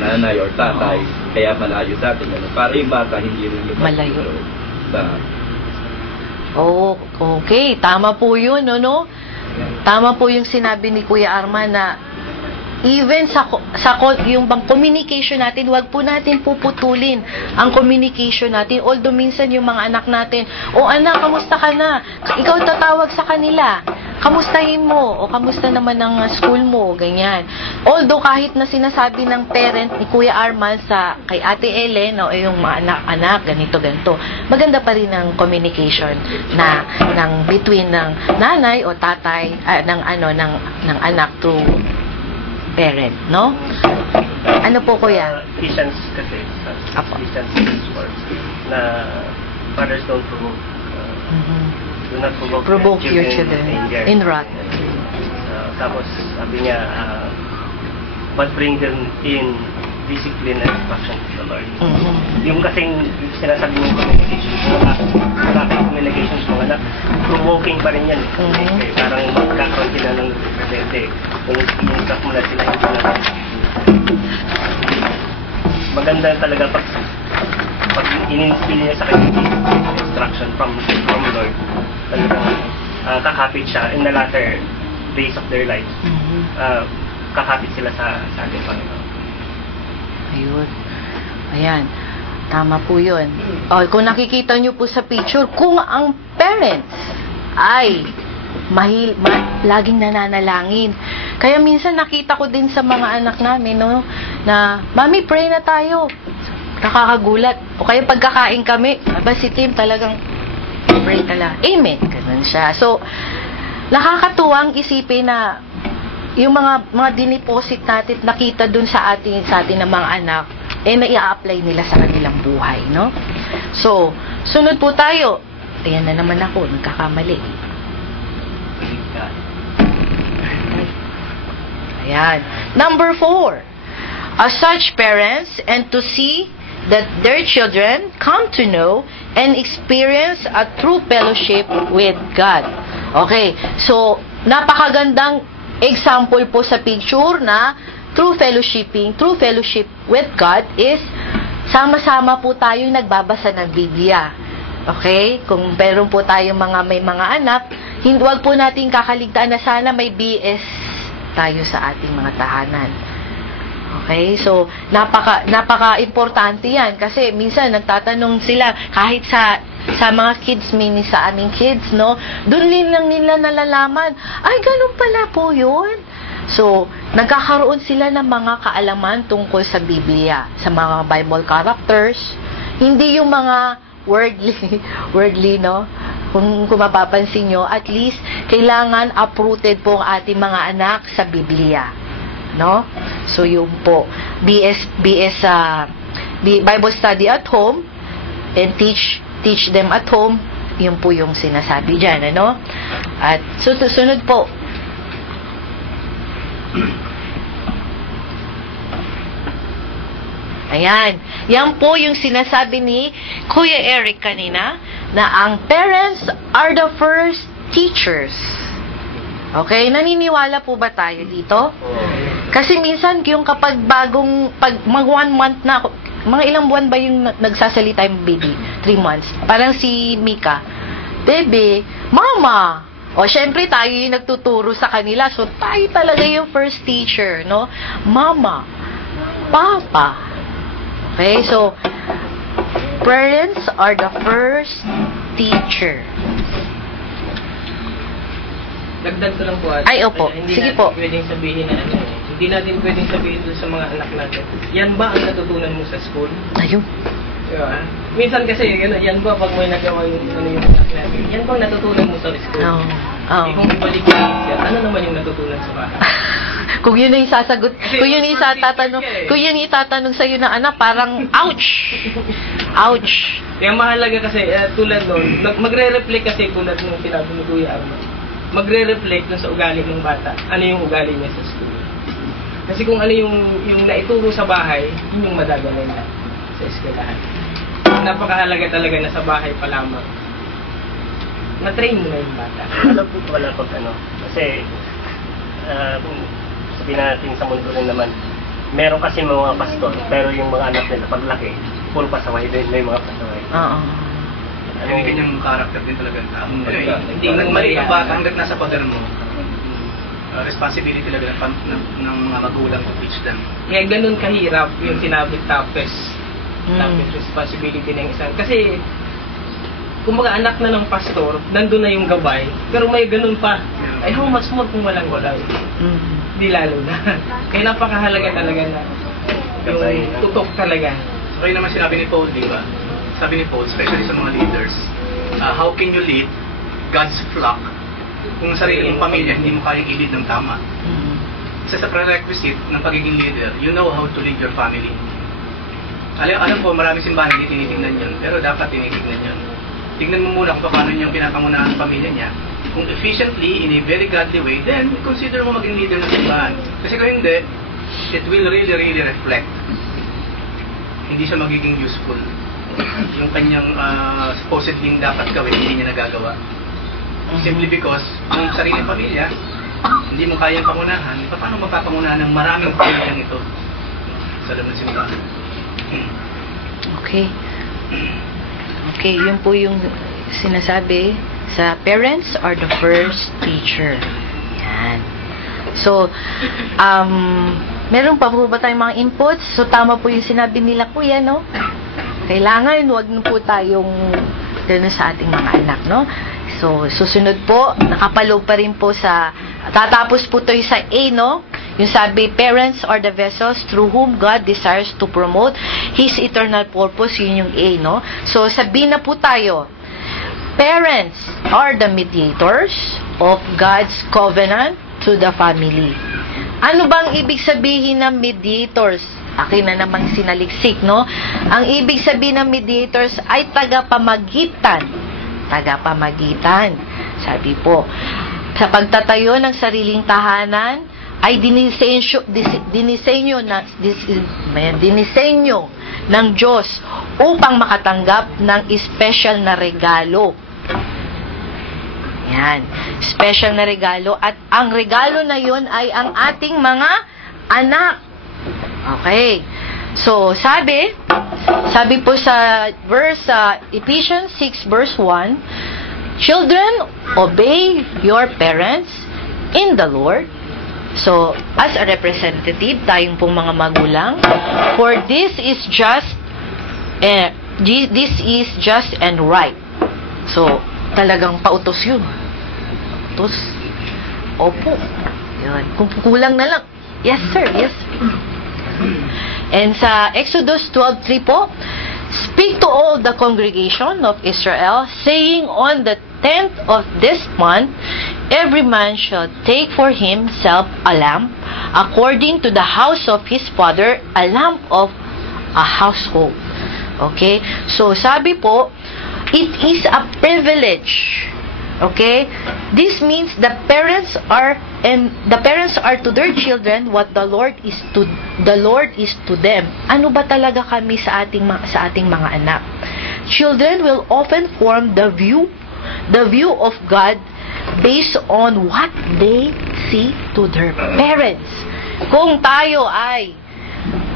nanay or tatay, kaya malayo sa atin. Para yung bata hindi rin yung malayo. Okay. Tama po yun, no? Tama po yung sinabi ni Kuya Arman na even yung bang communication natin, wag po natin puputulin ang communication natin. Although minsan yung mga anak natin, anak, kamusta ka na? Ikaw tatawag sa kanila. kamustahin mo, o kamusta naman ang school mo, ganyan. Although kahit na sinasabi ng parent ni Kuya Arman kay Ate Ellen, o yung mga anak-anak, ganito, maganda pa rin ang communication between ng nanay o tatay, ng anak to parent, no? Ano po, Kuya? Christians kasi, Apo. Christians words, na fathers don't provoke. Do not provoke Your children in wrath. Tapos, sabi niya, but bring them in discipline and instruction to the Lord. Yung kasing sinasabi ng communication, communication sa mga anak, provoking pa rin yan. Eh, parang magkakaroon sila ng presente. Kung i-instruct mo na sila, maganda talaga pag in-instill niya sa kanya instruction from Lord, talagang kakapit siya in the latter days of their lives. Kakapit sila sa ating Panginoon. Ayun. Ayan. Tama po yun. O, kung nakikita nyo po sa picture, kung ang parents ay laging nananalangin. Kaya minsan nakita ko din sa mga anak namin, no, na, Mami, pray na tayo. Nakakagulat. O kaya pagkakain kami, si Tim talagang pray talaga. Amen. Ganun siya. So, nakakatuwang isipin na yung mga diniposit natin, nakita dun sa atin ng mga anak, na-i-apply nila sa kanilang buhay, no? So, sunod po tayo. Ayan na naman ako, nagkakamali. Ayan. Number 4. As such parents, and to see that their children come to know and experience a true fellowship with God. Okay, so napakagandang example po sa picture na true fellowship with God is sama-sama po tayo nagbabasa ng Biblia. Okay? Kung meron po tayong may mga anak, huwag po natin kakaligtaan na sana may BS tayo sa ating mga tahanan. Okay? So, napaka-importante yan kasi minsan nagtatanong sila kahit sa mga kids, sa aming kids, no? Doon lang nila nalalaman, ay, ganun pala po yun. So, nagkakaroon sila ng mga kaalaman tungkol sa Biblia, sa mga Bible characters, hindi yung mga wordly, no? Kung mapapansin nyo, at least, kailangan uprooted po ang ating mga anak sa Biblia. No? So, yun po. Bible study at home and teach them at home. Yun po yung sinasabi dyan, ano? At sunod po. Ayan. Yan po yung sinasabi ni Kuya Eric kanina, na ang parents are the first teachers. Okay? Naniniwala po ba tayo dito? Kasi minsan, yung kapag pag mag 1 month na, mga ilang buwan ba yung nagsasalita yung baby? 3 months. Parang si Mika, Bebe, Mama! O, syempre, tayo yung nagtuturo sa kanila. So, tayo talaga yung first teacher, no? Mama, Papa. Okay? So, parents are the first teacher. Dagdag ko lang po. Ay, opo. Sige po. Hindi natin pwedeng sabihin doon sa mga anak natin, yan ba ang natutunan mo sa school? Ayun. Diba? Minsan kasi, yan ba pag may nagawa yung anak natin, yan ba ang natutunan mo sa school? Kung ibalik yan, ano naman yung natutunan sa bahay? Kung yun yung sasagot, kung yun yung itatanong sa iyo ng anak, parang ouch. Ouch. Kaya mahalaga kasi tulad noon, magre-reflect kasi tulad ng sinabi ni Kuya Arman. Magre-reflect dun sa ugali ng bata. Ano yung ugali niya sa school? Kasi kung ano yung naituro sa bahay, yun yung madadala niya sa eskwelahan. Napakahalaga talaga na sa bahay pa lamang. Na-train mo na yung bata. Alam po pala pag kasi sabihin natin sa mundo rin naman, meron kasi mga pastor, pero yung mga anak nila paglaki, puro pasaway din, may mga pasaway. Oo. Yung ganyang character din talaga ang tao. Hindi mo mali ang bata hanggat nasa pader mo. Responsibility talaga ng mga magulang to teach them. Kaya ganun kahirap yung sinabi toughest responsibility ng isang. Kasi kumbaga anak na ng pastor, nandun na yung gabay, pero may ganun pa. Ay, how much more kung walang gabay? Di lalo na. Kaya napakahalaga talaga na yung tutok talaga. Okay naman sinabi ni Paul, di ba? Sabi ni Paul, especially sa mga leaders, how can you lead God's flock kung sariling pamilya hindi mo kayang i-lead ng tama? Isa sa prerequisite ng pagiging leader, you know how to lead your family. Alam ko, marami simbahan hindi tinitingnan yun, pero dapat tinitingnan yun. Tingnan mo muna kung paano niyang pinapangunahan ang pamilya niya. Kung efficiently, in a very godly way, then consider mo maging leader ng simbahan. Kasi kung hindi, it will really reflect. Hindi siya magiging useful. Yung kanyang supposedly dapat gawin, hindi niya nagagawa. Simply because, ang sariling pamilya, hindi mo kayang pangunahan, paano mapapangunahan ng maraming pamilyang ito sa loob ng simbahan? Okay, yun po yung sinasabi sa parents are the first teacher. Yan. So, meron pa po ba tayong mga inputs? So, tama po yung sinabi nila, kuya, no? Kailangan, huwag na po tayong gano'n sa ating mga anak, no? So, susunod po, nakapalo pa rin po sa, tatapos po tayo sa A, no? Yung sabi, parents are the vessels through whom God desires to promote His eternal purpose. Yun yung A, no? So, sabi na po tayo, parents are the mediators of God's covenant to the family. Ano bang ibig sabihin ng mediators? Akin na namang sinaliksik, no? Ang ibig sabihin ng mediators ay tagapamagitan. Tagapamagitan. Sabi po, sa pagtatayo ng sariling tahanan, ay dinisenyo ng Diyos upang makatanggap ng special na regalo. Yan. Special na regalo. At ang regalo na yun ay ang ating mga anak. Okay. So, sabi po sa verse Ephesians 6 verse 1, children, obey your parents in the Lord. So, as a representative, tayong pong mga magulang, for this is just and right. So, talagang pautos yun. Pautos. Opo. Yun. Kung kulang na lang, yes sir, yes sir. And sa Exodus 12:3 po, speak to all the congregation of Israel, saying on the 10th of this month, every man shall take for himself a lamb, according to the house of his father, a lamb of a household. Okay? So, sabi po, it is a privilege. Okay? This means the parents are to their children what the Lord is to them. Ano ba talaga kami sa ating mga anak? Children will often form the view of God based on what they see to their parents. Kung tayo ay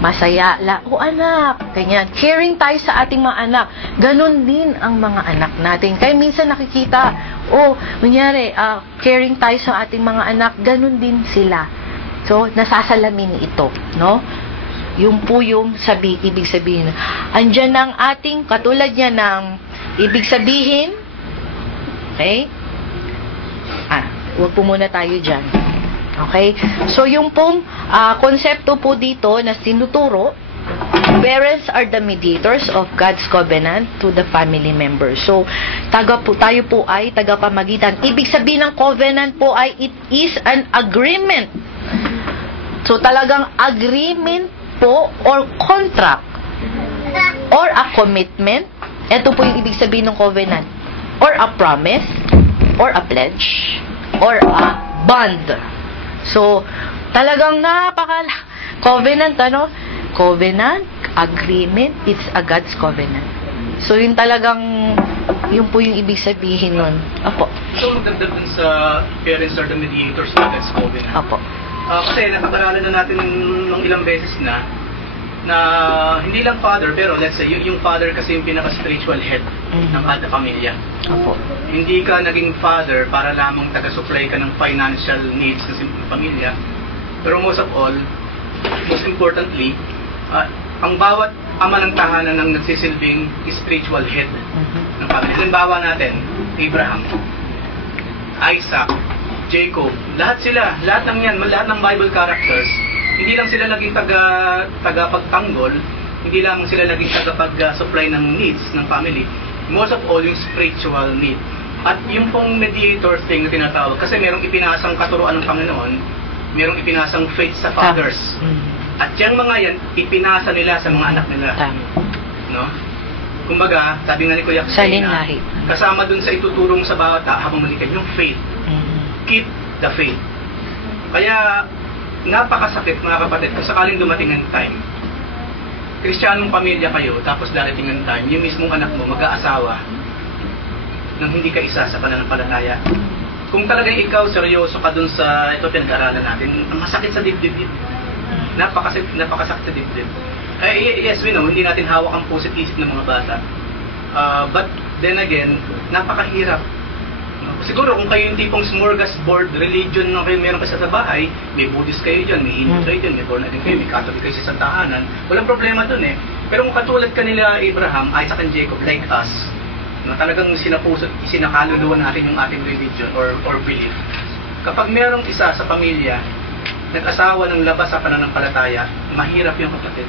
masaya, anak, ganyan, caring tayo sa ating mga anak, ganun din ang mga anak natin. Kaya minsan nakikita, kunyari, caring tayo sa ating mga anak, ganun din sila. So, nasasalamin ito, no? Yung po yung ibig sabihin. Andyan ang ating, katulad niya ng ibig sabihin, okay? Huwag po muna tayo dyan. Okay? So, yung pong konsepto po dito na sinuturo, parents are the mediators of God's covenant to the family members. So, tayo po ay tagapamagitan. Ibig sabihin ng covenant po ay it is an agreement. So, talagang agreement po or contract or a commitment. Ito po yung ibig sabihin ng covenant. Or a promise or a pledge or a bond. So, talagang covenant, covenant, agreement, it's a God's covenant. So, yun po yung ibig sabihin nun. Apo. So, magdagdag dun sa parents are the mediators of God's covenant. Apo. Kasi nakapag-aralan na natin ng ilang beses na hindi lang father, pero let's say, yung father kasi yung pinaka-spiritual head ng kada pamilya. Apo. Hindi ka naging father para lamang taga-supply ka ng financial needs ng pamilya. Pero most of all, most importantly, ang bawat ama ng tahanan ng nagsisilbing spiritual head ng family. Halimbawa natin, Abraham, Isaac, Jacob, lahat ng yan, lahat ng Bible characters, hindi lang sila naging tagapagtanggol, hindi lang sila naging tagapag-supply ng needs ng family, most of all yung spiritual need. At yung pong mediator thing na tinatawag, kasi merong ipinasang katuruan ng Panginoon, merong ipinasang faith sa fathers. At yung mga yan, ipinasa nila sa mga anak nila. No? Kumbaga, sabi nga ni Kuya Kusina, kasama dun sa ituturong sa bawat habang malikan, yung faith. Keep the faith. Kaya, napakasakit mga kapatid kung sakaling dumating ang time. Kristiyanong pamilya kayo, tapos darating ang time, yung mismong anak mo mag-aasawa nang hindi ka isa sa pananampalataya. Kung talagang ikaw seryoso ka dun sa ito pinag-aralan natin, masakit sa dibdib yun. Napakasakit sa dibdib. Yes, we know, hindi natin hawak ang puso't isip ng mga bata. But then again, napakahirap. Siguro kung kayo yung tipong smorgasbord religion na kayo meron kasi sa bahay, may Buddhist kayo dyan, may Hindu kayo dyan, may born again kayo, may Catholic kayo sa tahanan, walang problema dun eh. Pero kung katulad kanila Abraham, Isaac and Jacob, like us, no, talagang sinakaluluwa natin yung ating religion or belief. Kapag merong isa sa pamilya, nag-asawa ng labas sa pananampalataya, mahirap yung kapatid.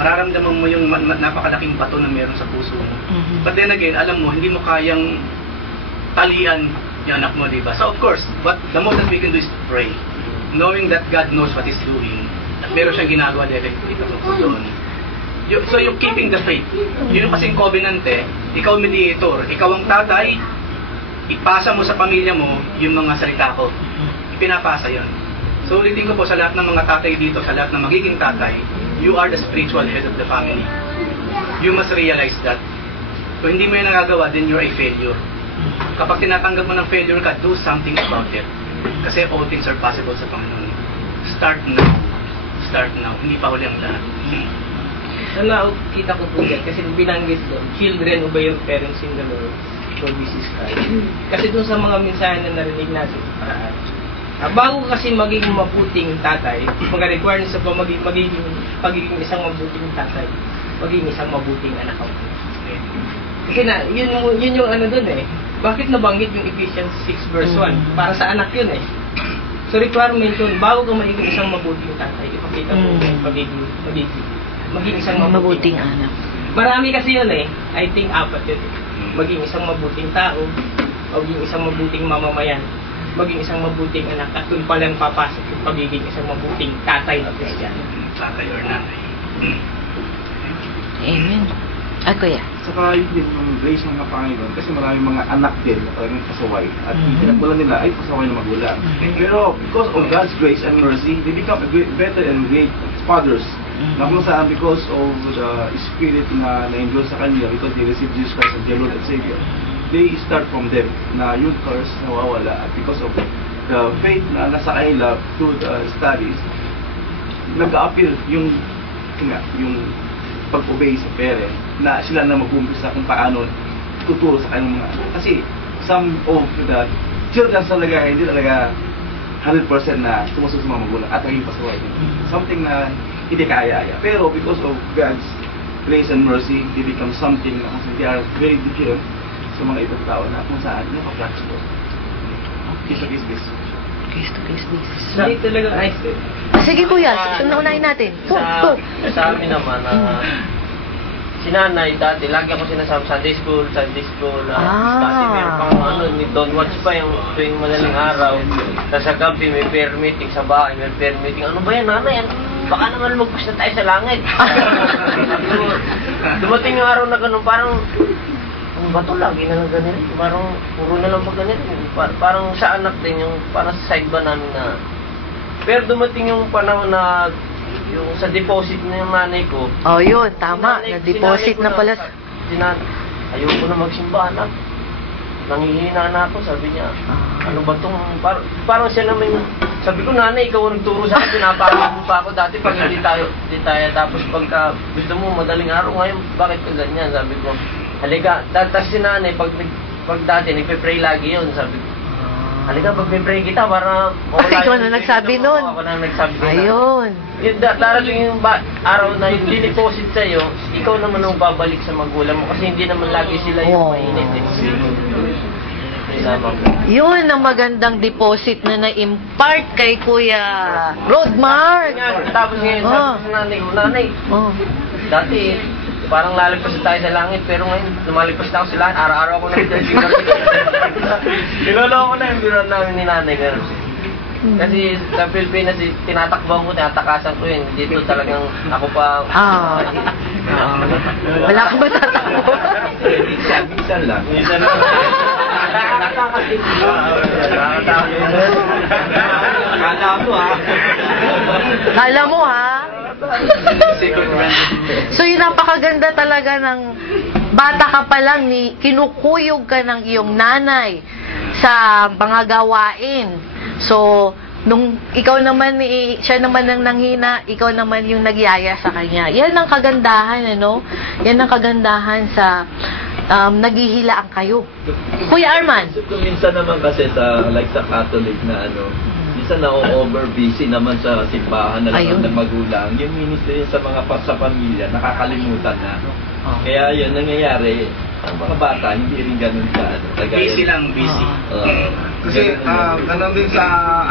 Mararamdaman mo yung napakalaking bato na meron sa puso mo. But then again, alam mo, hindi mo kayang talian yung anak mo, diba? So of course, the most that we can do is to pray. Knowing that God knows what He's doing. At meron siyang ginagawa dito doon. So yung keeping the faith, yun yung kasing covenant eh. Ikaw mediator, ikaw ang tatay, ipasa mo sa pamilya mo yung mga salita ko. Ipinapasa yun. So ulitin ko po sa lahat ng mga tatay dito, sa lahat ng magiging tatay, you are the spiritual head of the family. You must realize that. Kung hindi mo yung nagagawa, then you're a failure. Kapag tinatanggap mo ng failure ka, do something about it. Kasi all things are possible sa Panginoon. Start now. Start now. Hindi pa huli ang lahat. Kita ko po yan, kasi binanggit doon, children obey your parents in the Lord, for this is Christ. Kasi doon sa mga mensahe na narinig natin, bago kasi maging mabuting tatay, mga requirements sa pagiging isang mabuting tatay, maging isang mabuting anak ako. Kasi yun yung ano doon eh. Bakit nabanggit yung Ephesians 6 verse 1? Para sa anak yun eh. So requirement yun, bago ka maging isang mabuting tatay, ipakita mo yung maging isang mabuting anak. Marami kasi yun eh. I think 4 yun. Maging isang mabuting tao, maging isang mabuting mamamayan, maging isang mabuting anak, at doon palang papasok yung pagiging isang mabuting tatay na Kristiyano. Tatay or nanay. Amen. Kuya. Saka yun din yung grace ng Panginoon kasi maraming mga anak din na talagang pasaway at pinagmulan nila ay pasaway na magulang. Pero because of God's grace and mercy, they become better and great fathers. Na kung saan because of the spirit na na-enjoy sa kanila because they received Jesus Christ as their Lord and Savior, they start from them na yung curse nawawala at because of the faith na nasa kanila through the studies, nag-a-appear yung pag-obey sa parent na sila na mag-umpisa kung paano tuturo sa kanilang mga anak. Kasi some of the children talaga hindi talaga 100% na sumusunod sa mga magulang at naging pasaway. Something na hindi kaya. Pero because of God's grace and mercy, they become something na kasi they are very different sa mga ibang tao na kung saan napapraktis po. Case to case basis. Case to case basis. Hindi talagang ayos eh. Sige kuya, unahin natin. Sa amin naman, si nanay dati, lagi ako sinasama Sunday school, kasi meron pang ni Don't Watch pa yung tuwing madaling araw. Tapos sa gabi may prayer meeting sa bahay, may prayer meeting. Ano ba yan nanay? Baka naman magpusta tayo sa langit. Dumating yung araw na gano'n, parang ano ba ito? Lagi na lang ganun. Parang puro na lang pag ganun. Parang sa anak din, yung parang sa side ba namin na. Pero dumating yung panahon na yung sa deposit na yung nanay ko. Oh yun, tama. Na-deposit na pala. Ayoko na magsimba anak. Nangihina na ako, sabi niya. Ano ba itong, parang siya naman, sabi ko nanay, ikaw ang nagturo sa akin, pinapagod mo pa ako dati pag hindi tayo, tapos pagka gusto mo madaling araw ngayon, bakit ka ganyan? Sabi ko, halika, tapos si nanay, pag dati, nagpe-pray lagi yun, sabi ko, halika, pag-pray kita para Ikaw na nagsabi nun. Ako na nagsabi nun. Ayun. Darating yung araw na yung dineposit sa'yo, ikaw naman ang babalik sa magulang mo kasi hindi naman lagi sila yung mainit. Yun ang magandang deposit na na-impart kay Kuya Rodmar. Tapos ngayon, sabi ko nanay, dati, parang lalagpas tayo sa langit, pero ngayon, lumalagpas na ako sa langit, araw-araw ako nag-dirty. Tinulong ko na yung biro namin ni nanay. Kasi sa Pilipinas, tinatakbang ko, tinatakasan ko yun. Dito talagang ako pa... Wala ka ba tatakbo? Minsan lang. Kala mo ha? So yung napakaganda talaga ng bata ka pa lang, kinukuyog ka ng iyong nanay sa mga gawain. So, nung ikaw naman, siya naman ang nanghina, ikaw naman yung nagyaya sa kanya. Yan ang kagandahan, ano? Yan ang kagandahan sa naghihilaan kayo. Kuya Arman. Kung minsan naman kasi sa Catholic na minsan na-over busy naman sa simbahan na lang ng magulang. Yung ministry sa mga sa pamilya, nakakalimutan na. Kaya yun, nangyayari, ang mga bata, hindi rin ganun ka. Busy lang, busy. Kasi ganun din sa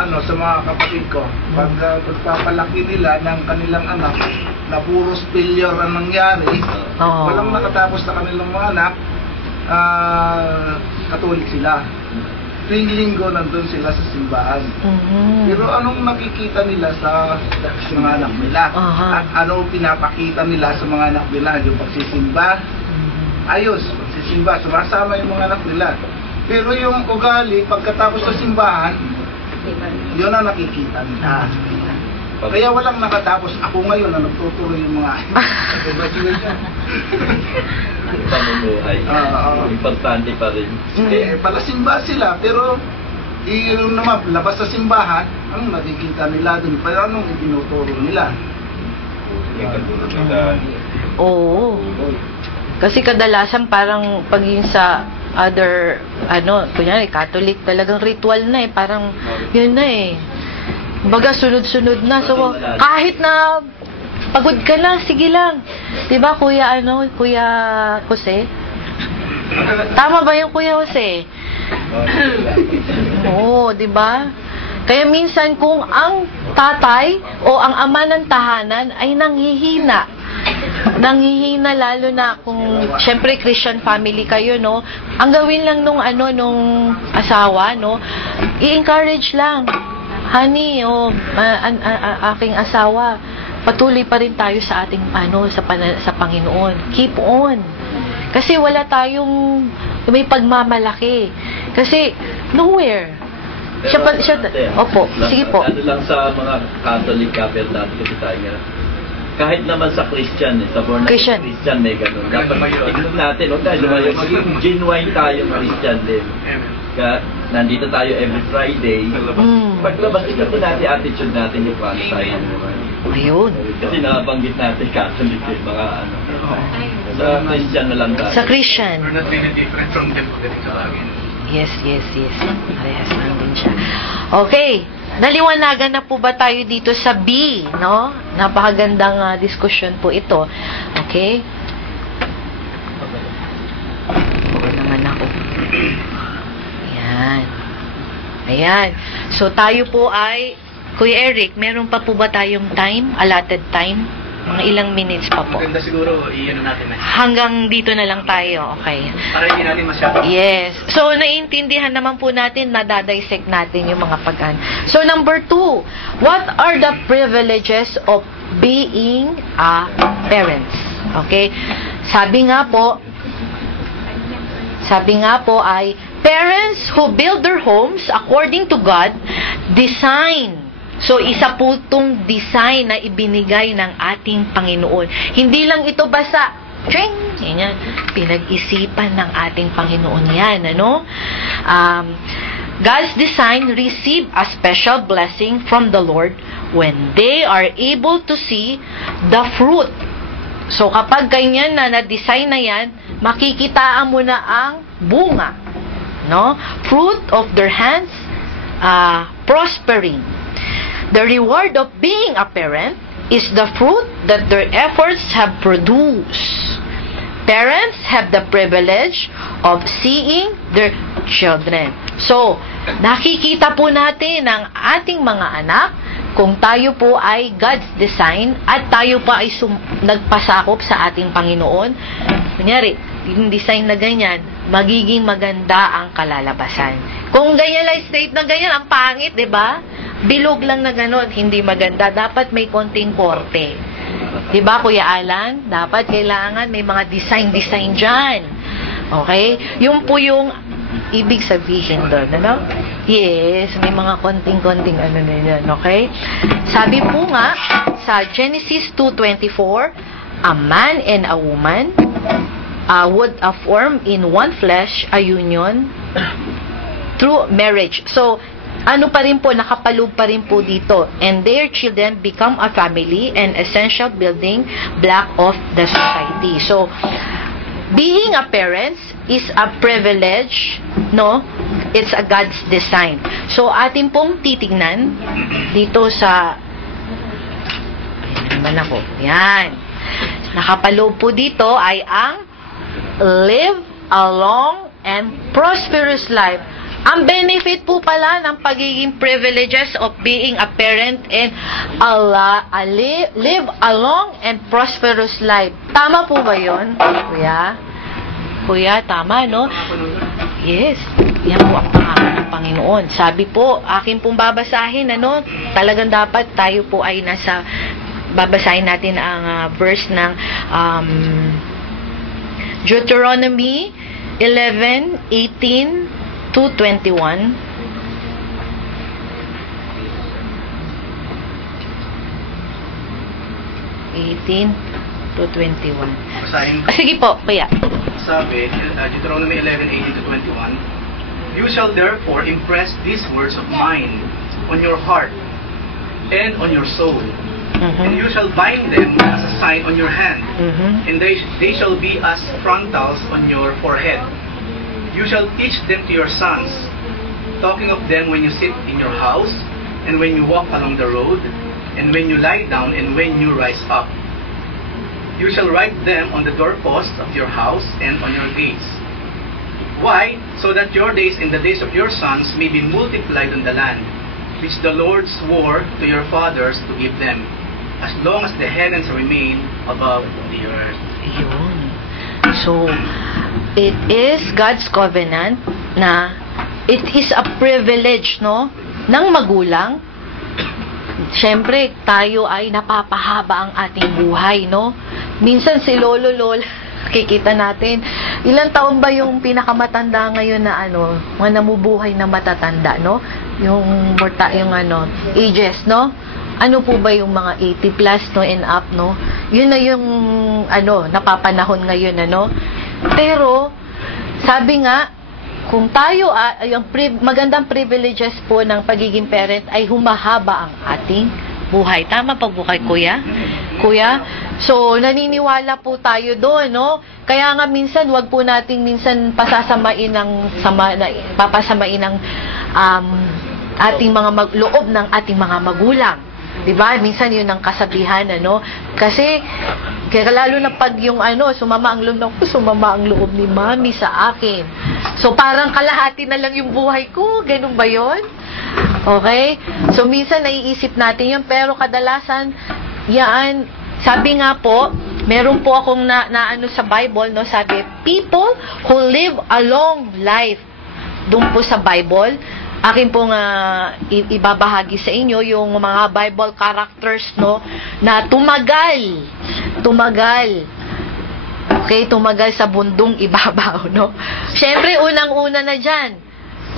sa mga kapatid ko. Pag pagpapalaki nila ng kanilang anak na puro failure ang nangyari, walang nakatapos na kanilang mga anak, Katolik sila. Tuwing linggo nandun sila sa simbahan. Pero anong nakikita nila sa mga anak nila? At anong pinapakita nila sa mga anak nila? Yung pagsisimba, ayos, pagsisimba, sumasama yung mga anak nila. Pero yung ugali, pagkatapos sa simbahan, yun ang nakikita nila. Kaya walang nakatapos. Ako ngayon na nagtuturo yung mga pamumuhay. Importante pa rin. Palasimba sila, pero yung naman, labas sa simbahan, anong nakikita nila dun? Pero anong itinuturo nila? Oo. Kasi kadalasan parang paging sa other, kunyari, Catholic, talagang ritual na parang yun na Baga sunod-sunod na. So, kahit na pagod ka na, sige lang. 'Di ba, Kuya Jose? Tama ba yung Kuya Jose? Oo, 'di ba? Kaya minsan kung ang tatay o ang ama ng tahanan ay nanghihina lalo na kung syempre Christian family kayo, no? Ang gawin lang nung asawa, no? I-encourage lang. Honey, aking asawa, patuloy pa rin tayo sa ating sa Panginoon. Keep on. Kasi wala tayong may pagmamalaki. Kasi nowhere. Opo, sige po. Ano lang sa mga Catholic couple dati kasi tayo kahit naman sa Christian, sa born Christian may ganun. Dapat tignan natin, dahil maging genuine tayo Christian din. Kaya nandito tayo every Friday. Paglabas, tignan natin attitude natin yung paano tayo. Ayun. Kasi nabanggit natin Catholic mga sa Christian na lang tayo. Sa Christian. We're not really different from them pagdating sa akin. Yes. Parehas lang din siya. Okay. Naliwanagan na po ba tayo dito sa B, no? Napakagandang diskusyon po ito. Okay? Okay naman ako. Ayan. So, tayo po ay, Kuya Eric, meron pa po ba tayong time? Allotted time? Mga ilang minutes pa po. Maganda siguro, natin na. Hanggang dito na lang tayo, okay? Para hindi natin masyado. Yes. So, naiintindihan naman po natin, nadadissect natin yung mga So, number 2, what are the privileges of being a parent? Okay? Sabi nga po ay, parents who build their homes according to God, design. So, isa po itong design na ibinigay ng ating Panginoon. Hindi lang ito basta, pinag-isipan ng ating Panginoon yan, God's design receive a special blessing from the Lord when they are able to see the fruit. So, kapag ganyan na-design na yan, makikitaan mo na ang bunga, fruit of their hands prospering. The reward of being a parent is the fruit that their efforts have produced. Parents have the privilege of seeing their children. So, nakikita po natin ang ating mga anak kung tayo po ay God's design at tayo pa ay nagpasakop sa ating Panginoon. Kunyari, yung design na ganyan, magiging maganda ang kalalabasan. Kung ganyan lang, straight na ganyan, ang pangit, di ba? Bilog lang na ganon, hindi maganda. Dapat may konting korte. Di ba, Kuya Alan? Dapat kailangan may mga design dyan. Okay? Yung po yung ibig sabihin doon, ano? Yes, may mga konting-konting ano na yan, okay? Sabi po nga, sa Genesis 2:24, a man and a woman would form in one flesh a union through marriage. So, ano pa rin po, nakapaloob pa rin po dito. And their children become a family and essential building block of the society. So, being a parent is a privilege, no? It's a God's design. So, atin pong titignan dito sa yan. Nakapaloob po dito ay ang live a long and prosperous life. Ang benefit po pala ng pagiging privileges of being a parent and live a long and prosperous life. Tama po ba yun, Kuya? Kuya, tama, no? Yes. Yan po ang pangako ng Panginoon. Sabi po, akin pong babasahin, ano? Talagang dapat tayo po ay nasa, babasahin natin ang verse ng Deuteronomy 11:18 to 21. To 21. Basahin ko. Sige po, Kuya. Sabi, Deuteronomy 11:18 to 21, you shall therefore impress these words of mine on your heart and on your soul, and you shall bind them as a sign on your hand, and they shall be as frontals on your forehead. You shall teach them to your sons, talking of them when you sit in your house, and when you walk along the road, and when you lie down, and when you rise up. You shall write them on the doorposts of your house and on your gates. Why? So that your days and the days of your sons may be multiplied on the land, which the Lord swore to your fathers to give them, as long as the heavens remain above the earth. Yun. So, it is God's covenant na it is a privilege, no, ng magulang. Siyempre, tayo ay napapahaba ang ating buhay, no? Minsan si Lolo, Lola, kikita natin, ilang taon ba yung pinakamatanda ngayon na ano, mga namubuhay na matatanda, no? Yung ages, no? Ano po ba yung mga 80 plus, no, and up, no? Yun na yung, napapanahon ngayon, ano? Pero, sabi nga, kung tayo, yung magandang privileges po ng pagiging parent ay humahaba ang ating buhay. Tama pa po kay Kuya? Kuya? So, naniniwala po tayo doon, no? Kaya nga minsan, wag po nating minsan papasamain ng ating mga loob ng ating mga magulang. Diba? Minsan yun ang kasabihan, ano? Kasi, kaya lalo na pag yung sumama ang loob ni Mami sa akin. So, parang kalahati na lang yung buhay ko. Ganun ba yun? Okay? So, minsan naiisip natin yun, pero kadalasan, yan, sabi nga po, meron po akong sa Bible, no? Sabi, people who live a long life. Doon po sa Bible, akin pong ibabahagi sa inyo yung mga Bible characters, no, na tumagal. Okay, tumagal sa bundong ibabaw, no. Syempre, unang-una na dyan,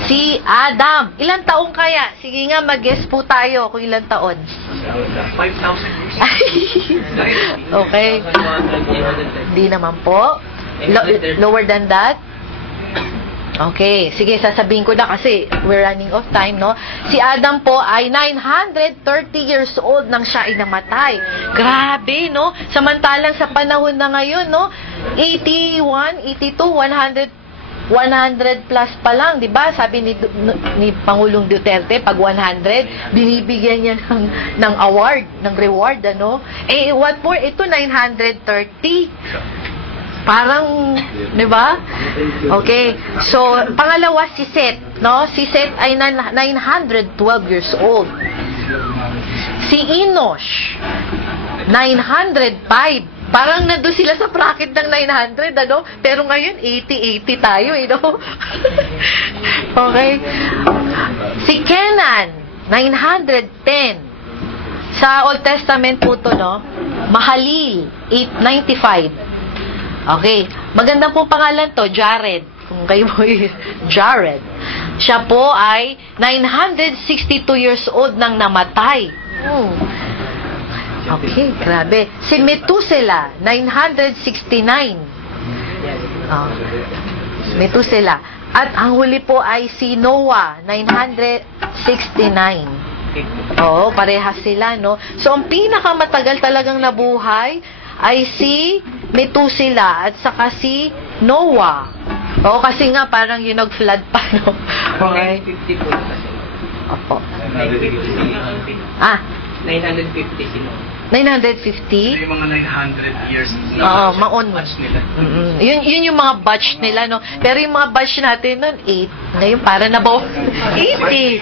si Adam. Ilang taon kaya? Sige nga, mag-guess po tayo kung ilang taon. 5,000 years. Okay. Di naman po. Lower than that? Okay, sige, sasabihin ko na kasi we're running of time, no? Si Adam po ay 930 years old nang siya ay namatay. Grabe, no? Samantalang sa panahon na ngayon, no? 81, 82, 100 100 plus pa lang, di ba? Sabi ni Pangulong Duterte, pag 100, binibigyan niya ng award, ng reward, ano? Eh, what more? Ito, 930. Parang, di ba? Okay. So, pangalawa, si Seth, no? Si Seth ay 912 years old. Si Enosh, 905. Parang nandun sila sa bracket ng 900, ano? Pero ngayon, 80 tayo, no? Okay. Si Kenan, 910. Sa Old Testament po to, no? Mahalil, 895. Okay. Magandang po pangalan to, Jared. Kung kayo mo Jared. Siya po ay 962 years old nang namatay. Okay, grabe. Si Methuselah, 969. Methuselah. At ang huli po ay si Noah, 969. Oo, parehas sila, no? So, ang pinakamatagal talagang nabuhay ay si Methuselah at saka si Noah. Oo, kasi nga parang yung nag-flood pa, no? Okay. 950 po kasi. Opo. 950. Ah, 950 sino? 950? Yung mga 900 years Oo, maon. batch nila. Yun yung mga batch nila, no? Pero yung mga batch natin nun, 8. Ngayon, para na ba? 80.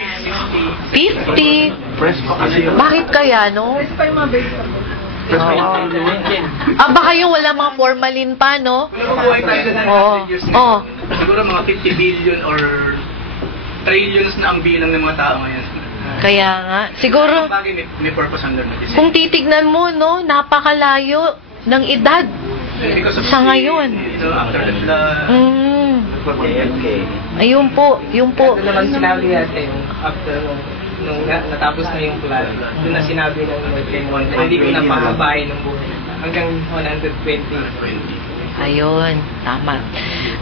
50. Fresh pa kasi yun. Bakit kaya, no? Baka yung wala mga formalin pa, no? Kung nabubuhay tayo sa 900 years Oo. ngayon, siguro mga 50 billion or trillions na ang bilang ng mga tao ngayon. Kaya nga. Siguro, Bagay may purpose under na design. kung titignan mo, no, napakalayo ng edad Because of sa the, ngayon. you know, after the flood, Ayun po, yun po. Ito naman sinabi natin, after nung natapos na yung flood, doon na sinabi ng Lord na hindi ko napahabain ng buhay hanggang 120. Ayun, tama.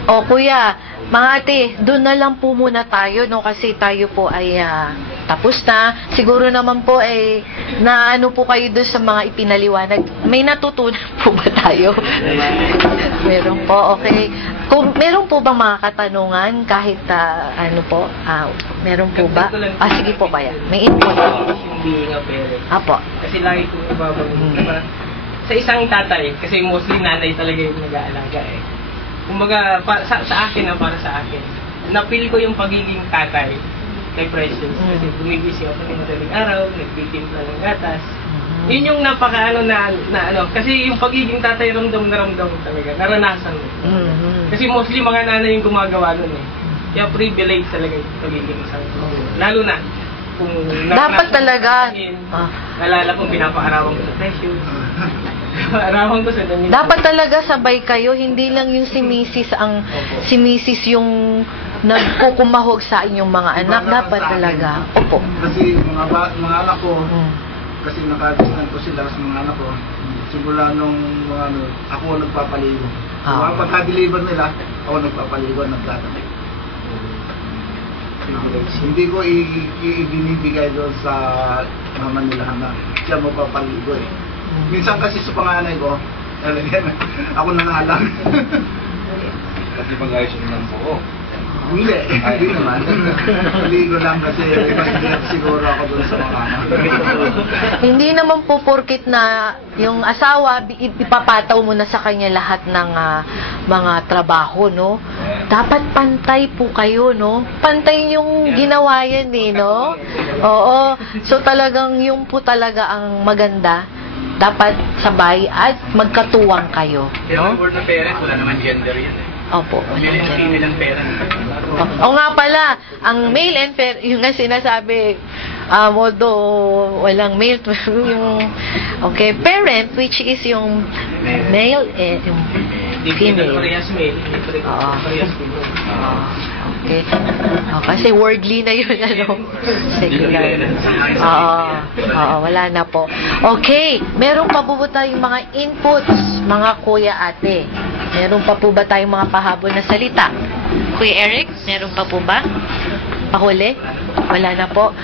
O kuya, mga ate, doon na lang po muna tayo, no, kasi tayo po ay tapos na. Siguro naman po ay na ano po kayo doon sa mga ipinaliwanag. May natutunan po ba tayo? Meron po, okay. Kung meron po bang mga katanungan kahit ano po, meron po ba? Sige po kaya. May input. Yung being a parent. Apo. Kasi lagi kong nababanggit na sa isang tatay, kasi mostly nanay talaga yung nag-aalaga eh. Kumbaga, sa akin para sa akin, napili ko yung pagiging tatay kay Precious. Kasi gumigising ako ng madaling araw, nagtitimpla ng gatas. Yun yung napakaano na ano, kasi yung pagiging tatay ramdam na ramdam talaga, naranasan mo. Kasi mostly mga nanay yung gumagawa nun eh. Kaya privilege talaga yung pagiging isang lalo na kung dapat talaga. Nalala kong pinapaharawan ko sa Precious. Arawan ko sa dami. Dapat talaga sabay kayo, hindi lang yung si Mrs. yung nagkukumahog sa inyong mga anak. Dapat talaga. Opo. Kasi mga anak ko, kasi nakadistan ko sila sa mga anak ko, simula nung ako nagpapaligo. Pagka-deliver nila, ako nagpapaligo, nagtatamik. Hindi ko ibinibigay doon sa mama nila na siya magpapaligo eh. Minsan kasi sa panganay ko, ako nangalang. Kasi pag-ayos mo ng buo. Hindi naman. Hindi ko lang kasi mas siguro ako doon sa mga Hindi naman po porkit na yung asawa, ipapataw mo na sa kanya lahat ng mga trabaho, no? Dapat pantay po kayo, no? Pantay yung ginawa yan, eh, no? Oo. So talagang yung po talaga ang maganda. Dapat sabay at magkatuwang kayo. yung word na parent, wala naman gender yan eh. Opo. Male and female and parent. O nga pala, ang male and yung nga sinasabi, although walang male, yung, okay, parent, which is yung male and yung female. Parehas male, parehas female. Okay. Kasi wordly na yun, ano? Secular. Oo, wala na po. Okay, meron pa po ba tayong mga inputs, mga kuya ate? Meron pa po ba tayong mga pahabol na salita? Kuya Eric, meron pa po ba? Pahuli? Wala na po.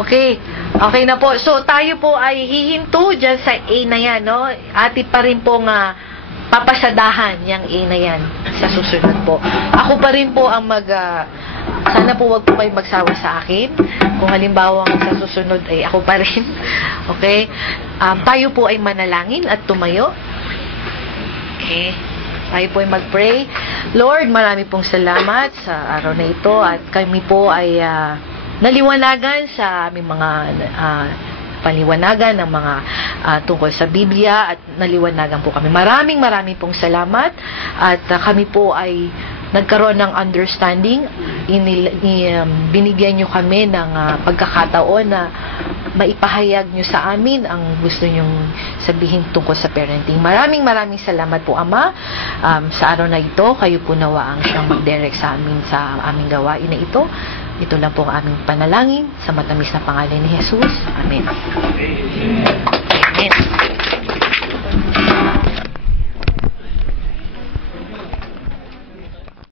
Okay. Okay na po. So, tayo po ay hihinto dyan sa A na yan, no? Ati pa rin po nga papasadahan yung A na yan sa susunod po. Ako pa rin po ang sana po wag po kayo magsawa sa akin. Kung halimbawa sa susunod ay ako pa rin. Okay? Tayo po ay manalangin at tumayo. Okay? Tayo po ay mag-pray. Lord, marami pong salamat sa araw na ito at kami po ay naliwanagan sa aming mga paliwanagan ng mga tungkol sa Biblia at naliwanagan po kami. Maraming pong salamat at kami po ay nagkaroon ng understanding, binigyan nyo kami ng pagkakataon na maipahayag nyo sa amin ang gusto nyong sabihin tungkol sa parenting. Maraming salamat po, Ama. Sa araw na ito, kayo po nawa ang siyang mag-direct sa amin sa aming gawain na ito. Ito lang po ang aming panalangin sa matamis na pangalan ni Jesus. Amen. Amen.